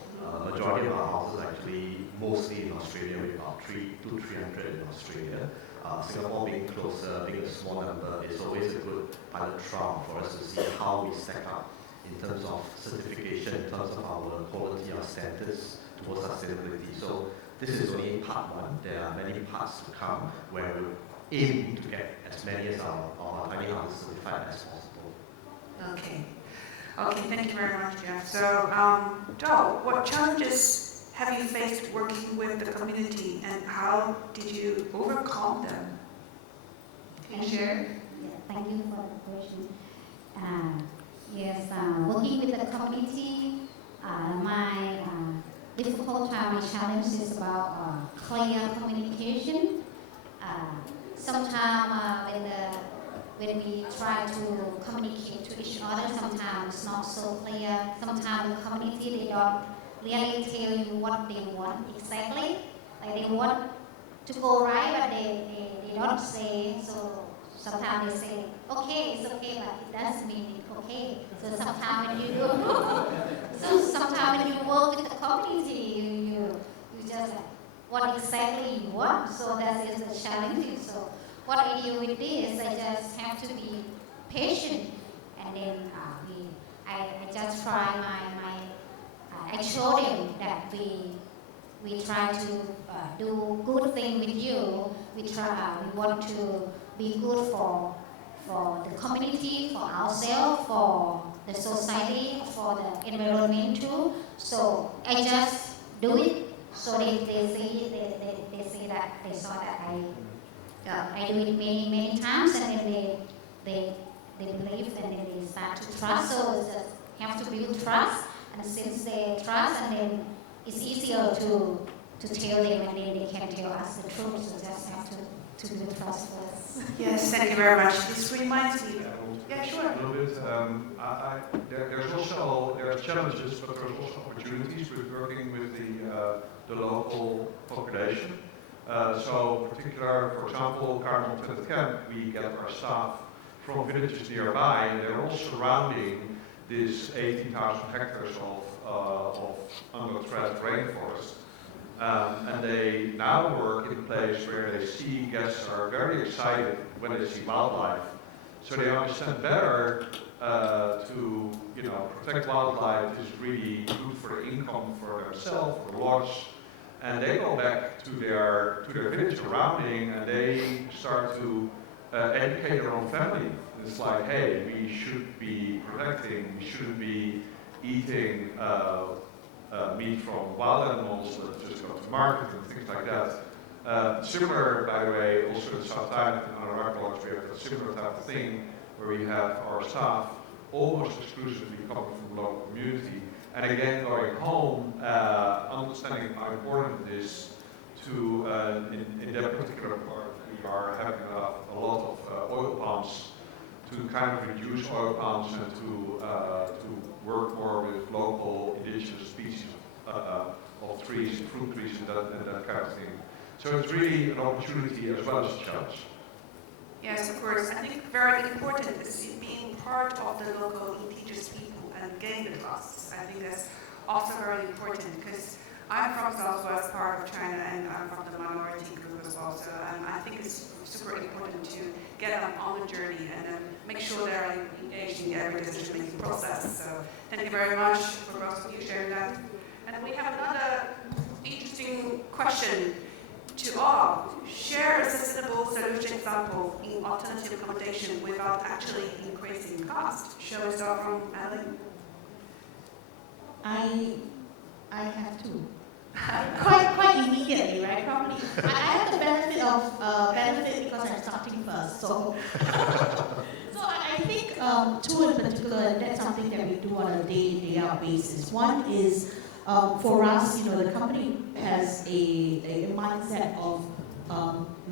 Majority of our houses are actually mostly in Australia, with about 300 in Australia. Singapore being closer, being a small number, is always a good pilot trial for us to see how we stack up in terms of certification, in terms of our quality, our standards towards sustainability. So this is only part one. There are many parts to come where we aim to get as many as our tiny houses certified as possible. Okay. Okay, thank you very much, Jeff. So, Joe, what challenges have you faced working with the community, and how did you overcome them? Can you share? Yeah, thank you for the question. Yes, working with the community, my difficult challenge is about clear communication. Sometimes when we try to communicate to each other, sometimes it's not so clear. Sometimes the community, they don't really tell you what they want exactly. Like they want to go right, but they don't say. So sometimes they say, okay, it's okay, but it doesn't mean it's okay. So sometimes when you work with the community, you just what exactly you want. So that is the challenge. So what I do with this, I just have to be patient, and then I just try I show them that we try to do good thing with you. We want to be good for the community, for ourselves, for the society, for the environment too. So I just do it. So they say that they saw that I do it many times, and then they believe, and then they start to trust. So just have to build trust, and since they trust, and then it's easier to tell them, and then they can tell us the truth. So just have to build trust first. Yes, thank you very much. This reminds me. Yeah, sure. A little bit. There's challenges, but there's also opportunities with working with the local population. So, particular, for example, Cardinal Tent Camp, we get our staff from villages nearby, and they're all surrounding this 18,000 hectares of under-threat rainforest. And they now work in a place where they see guests are very excited when they see wildlife. So they understand better to protect wildlife is really good for the income for themselves, for lodge. And they go back to their village surrounding, and they start to educate their own family. It's like, hey, we should be protecting, we shouldn't be eating meat from wild animals that just go to market and things like that. Similar, by the way, also in South Thailand and other lodge, we have a similar type of thing where we have our staff almost exclusively coming from the local community. And again, going home, understanding how important it is to, in that particular part, we are having a lot of oil palms, to kind of reduce oil palms and to work more with local indigenous species of trees, fruit trees, and that kind of thing. So it's really an opportunity as well as a challenge. Yes, of course. I think very important is being part of the local indigenous people and gain the trust. I think that's also very important, because I'm from Southwest part of China, and I'm from the minority group as well. So I think it's super important to get them on the journey and make sure they're engaged in every decision-making process. So thank you very much for both of you sharing that. And we have another interesting question. to all, share a sustainable solution example in alternative accommodation without actually increasing cost. Shall we start from Ellen? I have to. quite immediately, right? Probably. I have the benefit because I'm starting first. So I think two in particular, and that's something that we do on a day out basis. One is for us, the company has a mindset of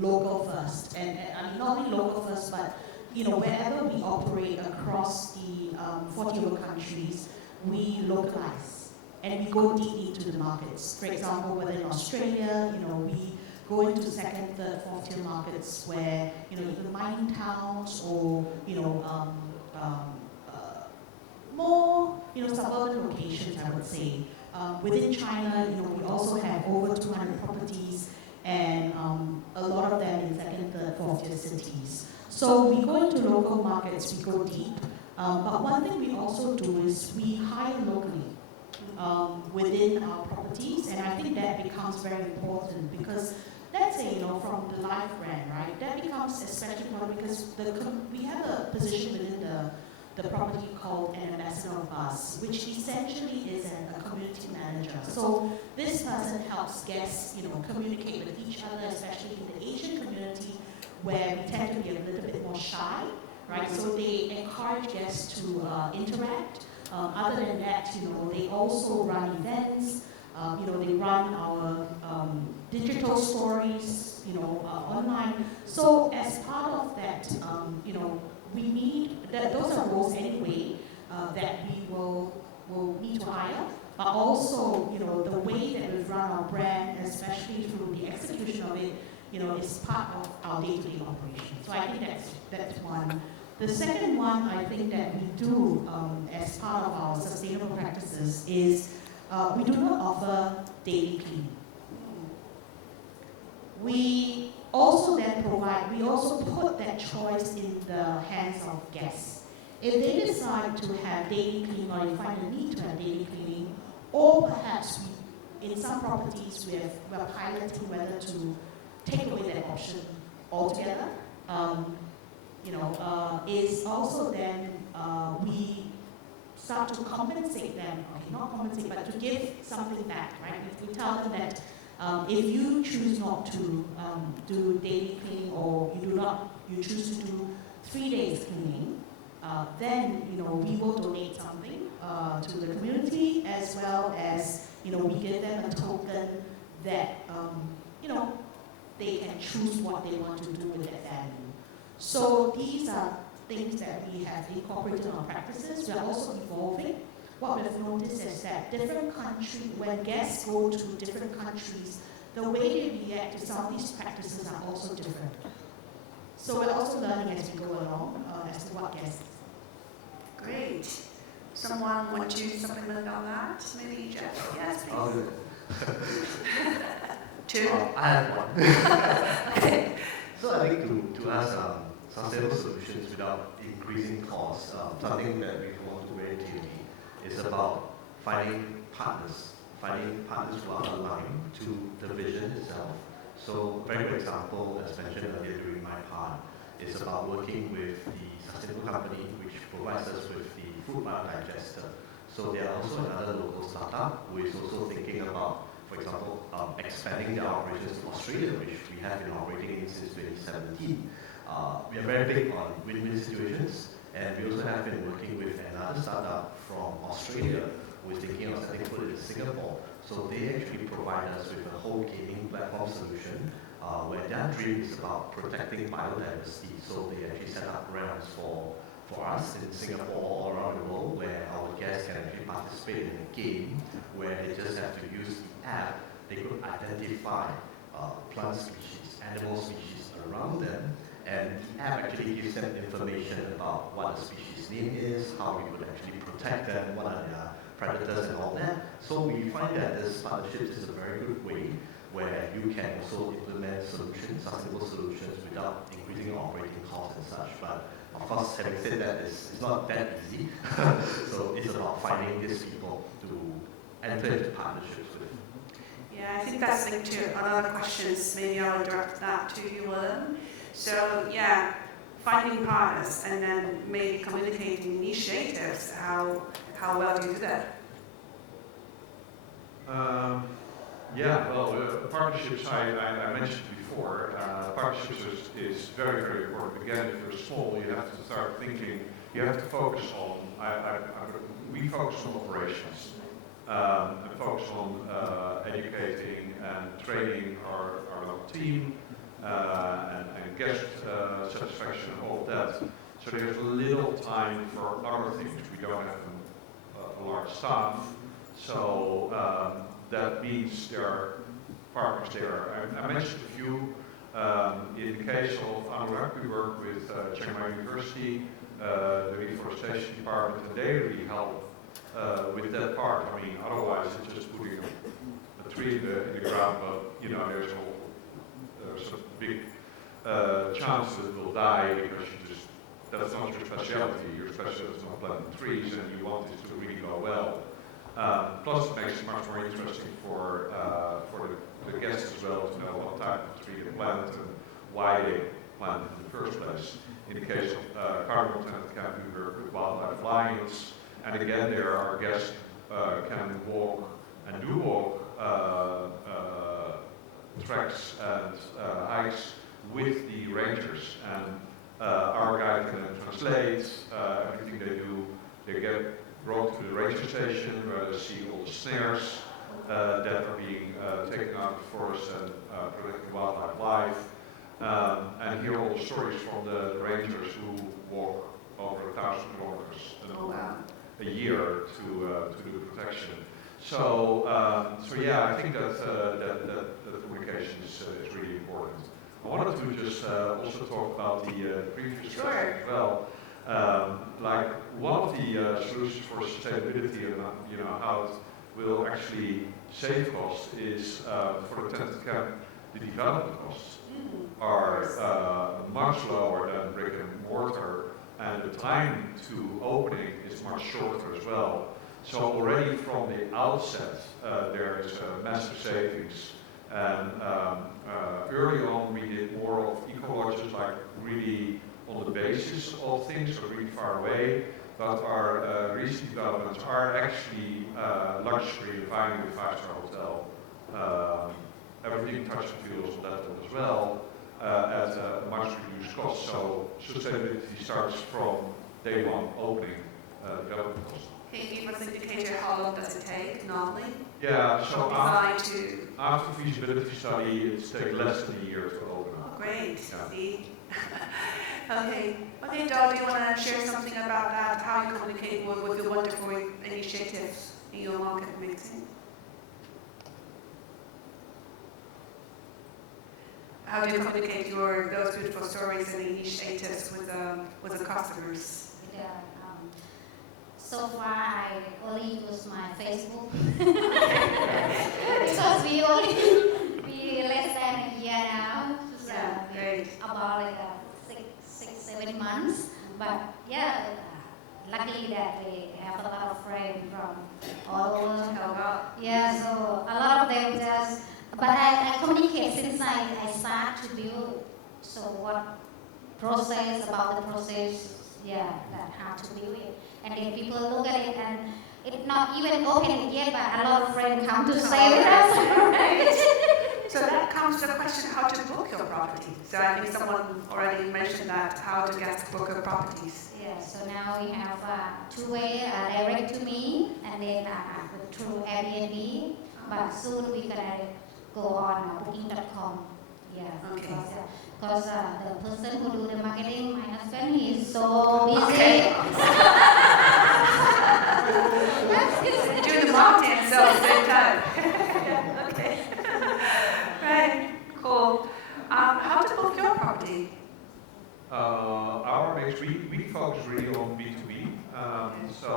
local first, and I mean not only local first, but wherever we operate across the 40 over countries, we localize. And we go deep into the markets. For example, whether in Australia, we go into second, third, fourth tier markets where, either mining towns or, more, suburban locations, I would say. Within China, we also have over 200 properties and a lot of them in second, third, fourth tier cities. So we go into local markets, we go deep. But one thing we also do is we hire locally. Within our properties, and I think that becomes very important because let's say, from the Life brand, right, that becomes especially important because we have a position within the property called an ambassador of us, which essentially is a community manager. So this person helps guests, communicate with each other, especially in the Asian community where we tend to be a little bit more shy, right? So they encourage guests to interact. Other than that, they also run events. They run our digital stories, online. So as part of that, we need that. Those are roles anyway that we will need to hire. But also, the way that we run our brand, especially through the execution of it, is part of our day-to-day operation. So I think that's one. The second one I think that we do as part of our sustainable practices is we do not offer daily cleaning. We also put that choice in the hands of guests. If they decide to have daily cleaning or they find a need to have daily cleaning, or perhaps in some properties we're piloting whether to take away that option altogether. Is also then we start to compensate them, okay, not compensate, but to give something back, right? We tell them that if you choose not to do daily cleaning or you choose to do 3 days cleaning, then, we will donate something to the community as well as, we give them a token that, they can choose what they want to do with that value. So these are things that we have incorporated in our practices. We are also evolving. What we've noticed is that different countries, when guests go to different countries, the way they react to some of these practices are also different. So we're also learning as we go along as to what guests. Great. Someone want to supplement on that? Maybe Jeff? Yes, please. I'll do it. Two? I have one. Okay. So I think to us, sustainable solutions without increasing costs, something that we want to very clearly is about finding partners who are aligned to the vision itself. So a very good example, as mentioned earlier during my part, is about working with the sustainable company which provides us with the food mart digester. So there are also another local startup who is also thinking about, for example, expanding their operations to Australia, which we have been operating in since 2017. We are very big on win-win situations, and we also have been working with another startup from Australia who is thinking of setting foot in Singapore. So they actually provide us with a whole gaming platform solution where their dream is about protecting biodiversity. So they actually set up realms for us in Singapore all around the world where our guests can actually participate in a game where they just have to use the app. They could identify plant species, animal species around them, and the app actually gives them information about what the species name is, how we would actually protect them, what are their predators and all that. So we find that this partnership is a very good way where you can also implement solutions, sustainable solutions without increasing your operating costs and such. But of course, having said that, it's not that easy. So it's about finding these people to enter into partnerships with. Yeah, I think that's linked to another questions. Maybe I'll direct that to you, Willem. So yeah, finding partners and then maybe communicating initiatives. How well do you do that? Yeah, well, partnerships, I mentioned before, partnerships is very, very important. Again, if you're small, you have to start thinking, you have to focus on, we focus on operations, and focus on educating and training our team, and guest satisfaction and all of that. So there's little time for other things. We don't have a large staff, so that means there are partners there. I mentioned a few. In the case of Anurag, we work with Chiang Mai University, the reforestation department, and they really help with that part. I mean, otherwise it's just putting a tree in the ground, but you know, there's a big chance that it will die because that's not your specialty. Your specialty is not planting trees, and you want it to really go well. Plus, it makes it much more interesting for the guests as well to know what type of tree they plant and why they plant it in the first place. In the case of Cardinal Tenant Camp, we work with Wildlife Alliance, and again, there our guests can walk and do walk treks and hikes with the rangers, and our guide can then translate everything they do. They get brought to the ranger station where they see all the snares that are being taken out of the forest and protecting wildlife life, and hear all the stories from the rangers who walk over 1,000 kilometers a year to do protection. So yeah, I think that communication is really important. I wanted to just also talk about the previous question as well. Like one of the solutions for sustainability and you know how it will actually save costs is for the tenant camp, the development costs are much lower than brick and mortar, and the time to opening is much shorter as well. So already from the outset, there is a massive savings. And early on, we did more of eco-lodges, like really on the basis of things, so really far away. But our recent developments are actually luxury, finding a 5-star hotel. Everything touch and feels on that level as well, at a much reduced cost. So sustainability starts from day one opening development cost. Can you give us an indicator how long does it take normally? Yeah, so after feasibility study, it takes less than a year to open. Oh, great. Yeah. See? Okay. Okay, Doll, do you want to share something about that? How you communicate with your wonderful initiatives in your market mixing? How do you communicate those beautiful stories and initiatives with the customers? Yeah, so far I only use my Facebook because we less than a year now. So great. About like 6-7 months. But yeah, luckily that we have a lot of friends from all over. Yeah, so a lot of them just. But I communicate since I start to build. So what process about the process? Yeah, that how to build it. And then people look at it and it's not even open yet, but a lot of friends come to stay with us. So that comes to the question how to book your property. So I think someone already mentioned that, how to get book your properties. Yeah, so now we have two-way direct to me and then through Airbnb, but soon we're gonna go on booking.com. Yeah, okay. Because the person who do the marketing, my husband, he is so busy. Okay. Doing the marketing so at the same time. Okay. Right. Cool. How to book your property? Our mix, we focus really on B2B. So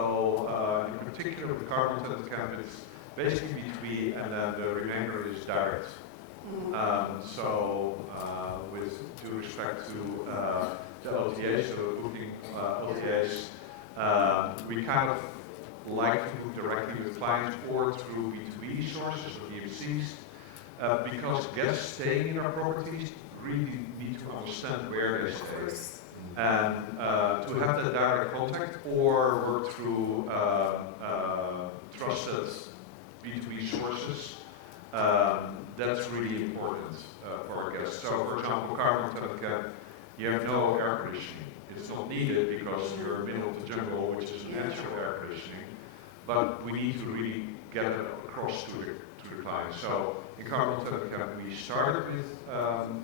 in particular with Cardinal Tenant Camp, it's basically B2B, and then the remainder is direct. So with due respect to the OTAs, so booking OTAs, we kind of like to book directly with clients or through B2B sources or DMCs. because guests staying in our properties really need to understand where they stay. And to have that direct contact or work through trusted B2B sources, that's really important for our guests. So, for example, Carbon Camp, you have no air conditioning. It's not needed because you're in the middle of the jungle, which is natural air conditioning. But we need to really get it across to the client. So, in Carbon Camp, we started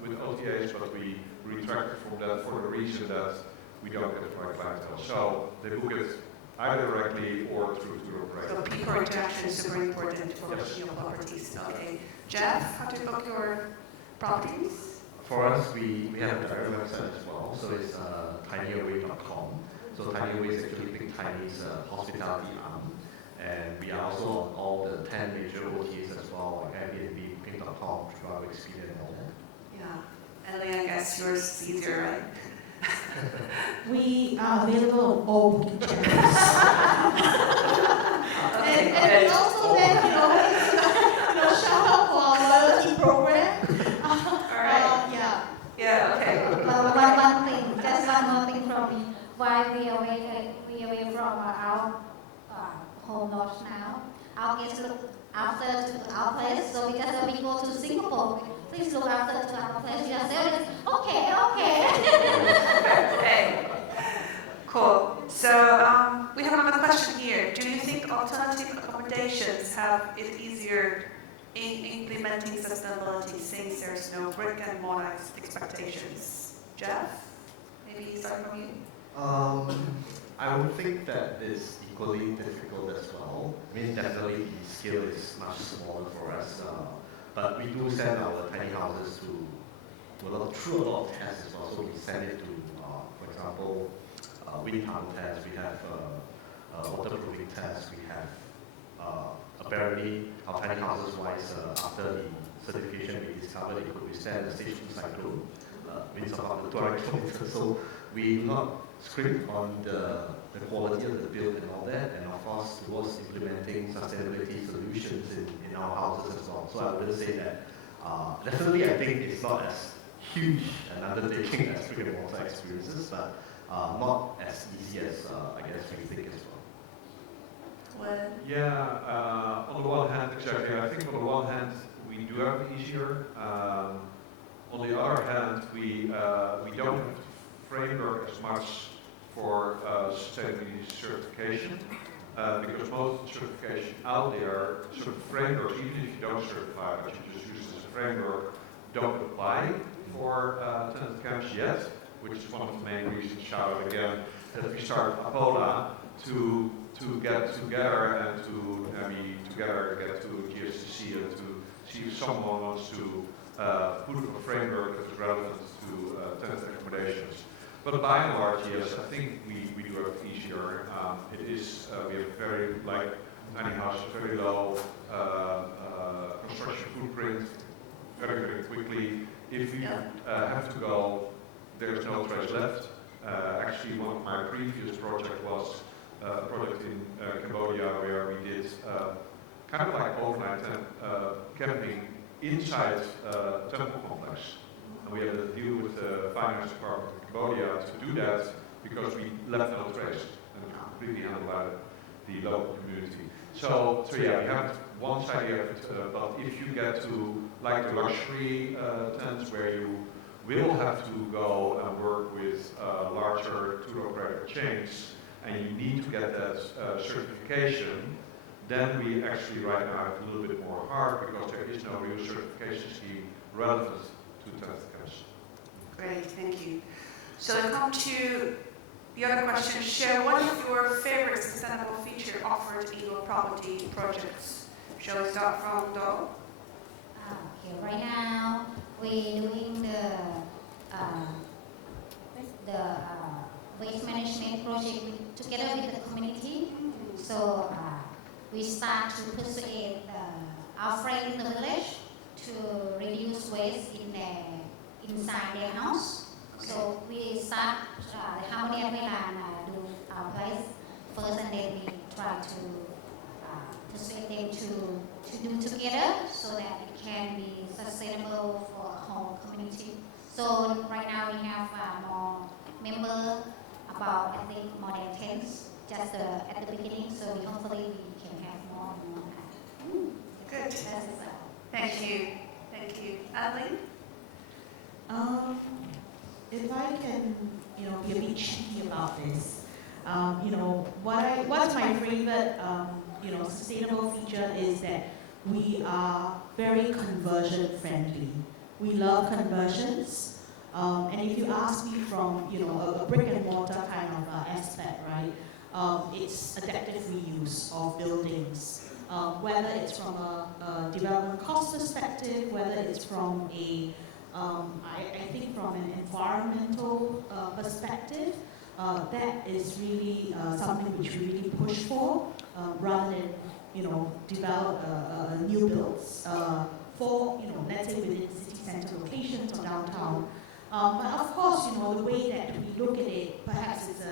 with OTAs, but we retracted from that for the reason that we don't get the right clientele. So, they book it either directly or through the operator. So people interaction is super important for booking your properties. Okay. Jeff, how to book your properties? For us, we have a direct website as well, so it's tinyaway.com. So Tinyaway is actually Big Tiny's hospitality arm, and we are also on all the 10 major OTAs as well, like Airbnb, Booking.com, Travel Expedia, and all that. Yeah. Ellie, I guess yours is easier, right? We are available on all booking channels. and we also then, shout out for our loyalty program. All right. Yeah. Yeah, okay. One thing, just one more thing from me. While we are away from our home lodge now, our guests look after to our place. So because when we go to Singapore, please look after to our place. We are saying, okay. Okay. Cool. So we have another question here. Do you think alternative accommodations have it easier in implementing sustainability since there's no brick and mortar expectations? Jeff, maybe start from you. I would think that is equally difficult as well. I mean, definitely the scale is much smaller for us, but we do send our tiny houses through a lot of tests as well. So we send it to, for example, wind tunnel tests. We have waterproofing tests. We have apparently our tiny houses wise after the certification we discovered it could withstand the stage 2 cyclone, winds of up to 200 kilometers. So we do not scrimp on the quality of the build and all that, and of course towards implementing sustainability solutions in our houses as well. So I would say that definitely I think it's not as huge an undertaking as brick and mortar experiences, but not as easy as I guess we think as well. What? Yeah, on the one hand, exactly. I think on the one hand, we do have it easier. On the other hand, we don't have to framework as much for sustainability certification, because most of the certification out there, sort of frameworks, even if you don't certify, but you just use it as a framework, don't apply for tenant camps yet, which is one of the main reasons, shout out again, that we started Apola to get together and to be together, get to GSTC and to see if someone wants to put up a framework that is relevant to tenant accommodations. But by and large, yes, I think we do have it easier. It is, we have very, like, tiny houses, very low construction footprint, very, very quickly. If you have to go, there's no trace left. Actually, one of my previous projects was a project in Cambodia where we did kind of like overnight camping inside a temple complex. And we had to deal with the finance department of Cambodia to do that because we left no trace and it was completely handled by the local community. So yeah, we have one side of it, but if you get to like the luxury tents where you will have to go and work with larger tour operator chains and you need to get that certification, then we actually right now have a little bit more hard because there is no real certification scheme relevant to tenant camps. Great, thank you. So to come to the other question, share what is your favorite sustainable feature offered in your property projects? Shall we start from Do? Okay, right now we're doing the waste management project together with the community. So we start to persuade our friends in the village to reduce waste inside their house. So we start the Harmony and do our place first, and then we try to persuade them to do together so that it can be community. So right now we have more members, about I think more than 10, just at the beginning. So hopefully we can have more and more. Good. Thank you. Thank you. Adeline? If I can, be a bit cheeky about this, what's my favorite, sustainable feature is that we are very conversion friendly. We love conversions, and if you ask me from, a brick and mortar kind of aspect, right, it's adaptive reuse of buildings. Whether it's from a development cost perspective, whether it's from I think from an environmental perspective, that is really something which we really push for, rather than develop new builds for let's say within city center locations or downtown. But of course, the way that we look at it, perhaps it's a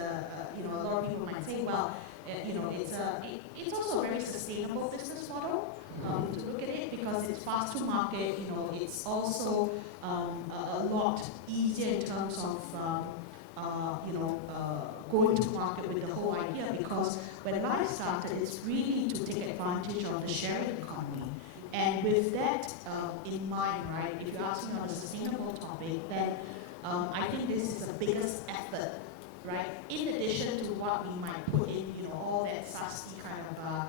lot of people might say, well, it's also a very sustainable business model to look at it, because it's fast to market. It's also a lot easier in terms of going to market with the whole idea, because when I started, it's really to take advantage of the sharing economy. And with that in mind, right, if you ask me on the sustainable topic, then I think this is the biggest effort, right? In addition to what we might put in, all that SASTI kind of,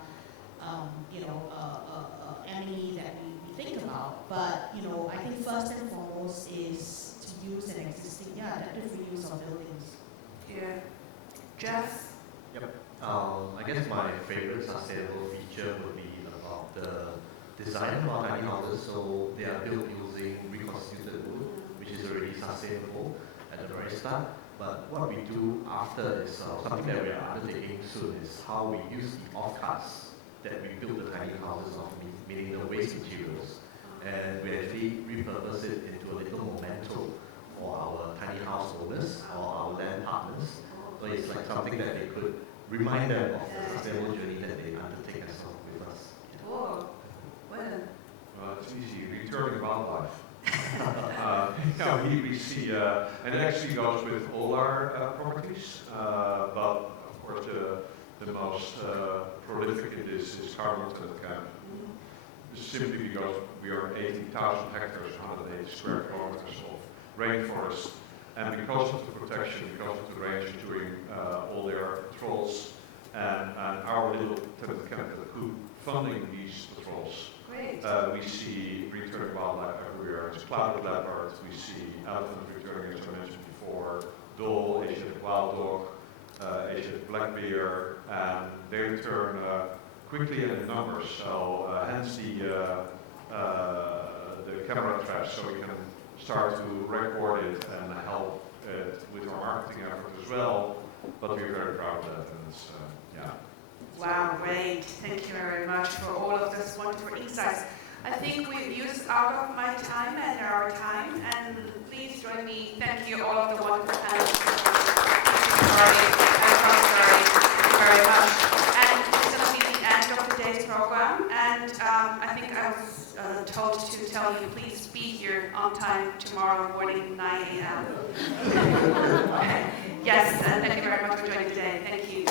M&E that we think about. But, I think first and foremost is to use an existing, adaptive reuse of buildings. Yeah. Jeff? Yep. I guess my favorite sustainable feature would be about the design of our tiny houses. So they are built using reconstituted wood, which is already sustainable at the very start. But what we do after is something that we are undertaking soon is how we use the offcuts that we build the tiny houses of, meaning the waste materials, and we actually repurpose it into a little memento for our tiny house owners or our land partners. So it's like something that they could remind them of the sustainable journey that they undertake as well with us. Oh, Willem. It's easy, returning wildlife. We see, and it actually goes with all our properties, but of course the most prolific in this is Harlington Camp. Simply because we are 80,000 hectares, 180 square kilometers of rainforest, and because of the protection, because of the rangers doing all their patrols, and our little tenant camp who funding these patrols. Great. We see returning wildlife everywhere. It's clouded leopard, we see elephant returning, as I mentioned before, dhole, Asiatic wild dog, Asiatic black bear, and they return quickly and in numbers. So hence the camera traps, so we can start to record it and help it with our marketing effort as well. But we're very proud of that, and it's Wow, great. Thank you very much for all of this wonderful insights. I think we've used out of my time and our time, and please join me. Thank you all of the wonderful panelists. Thank you very much. And it's going to be the end of today's program, and I think I was told to tell you, please be here on time tomorrow morning, 9 a.m. Yes, and thank you very much for joining today. Thank you.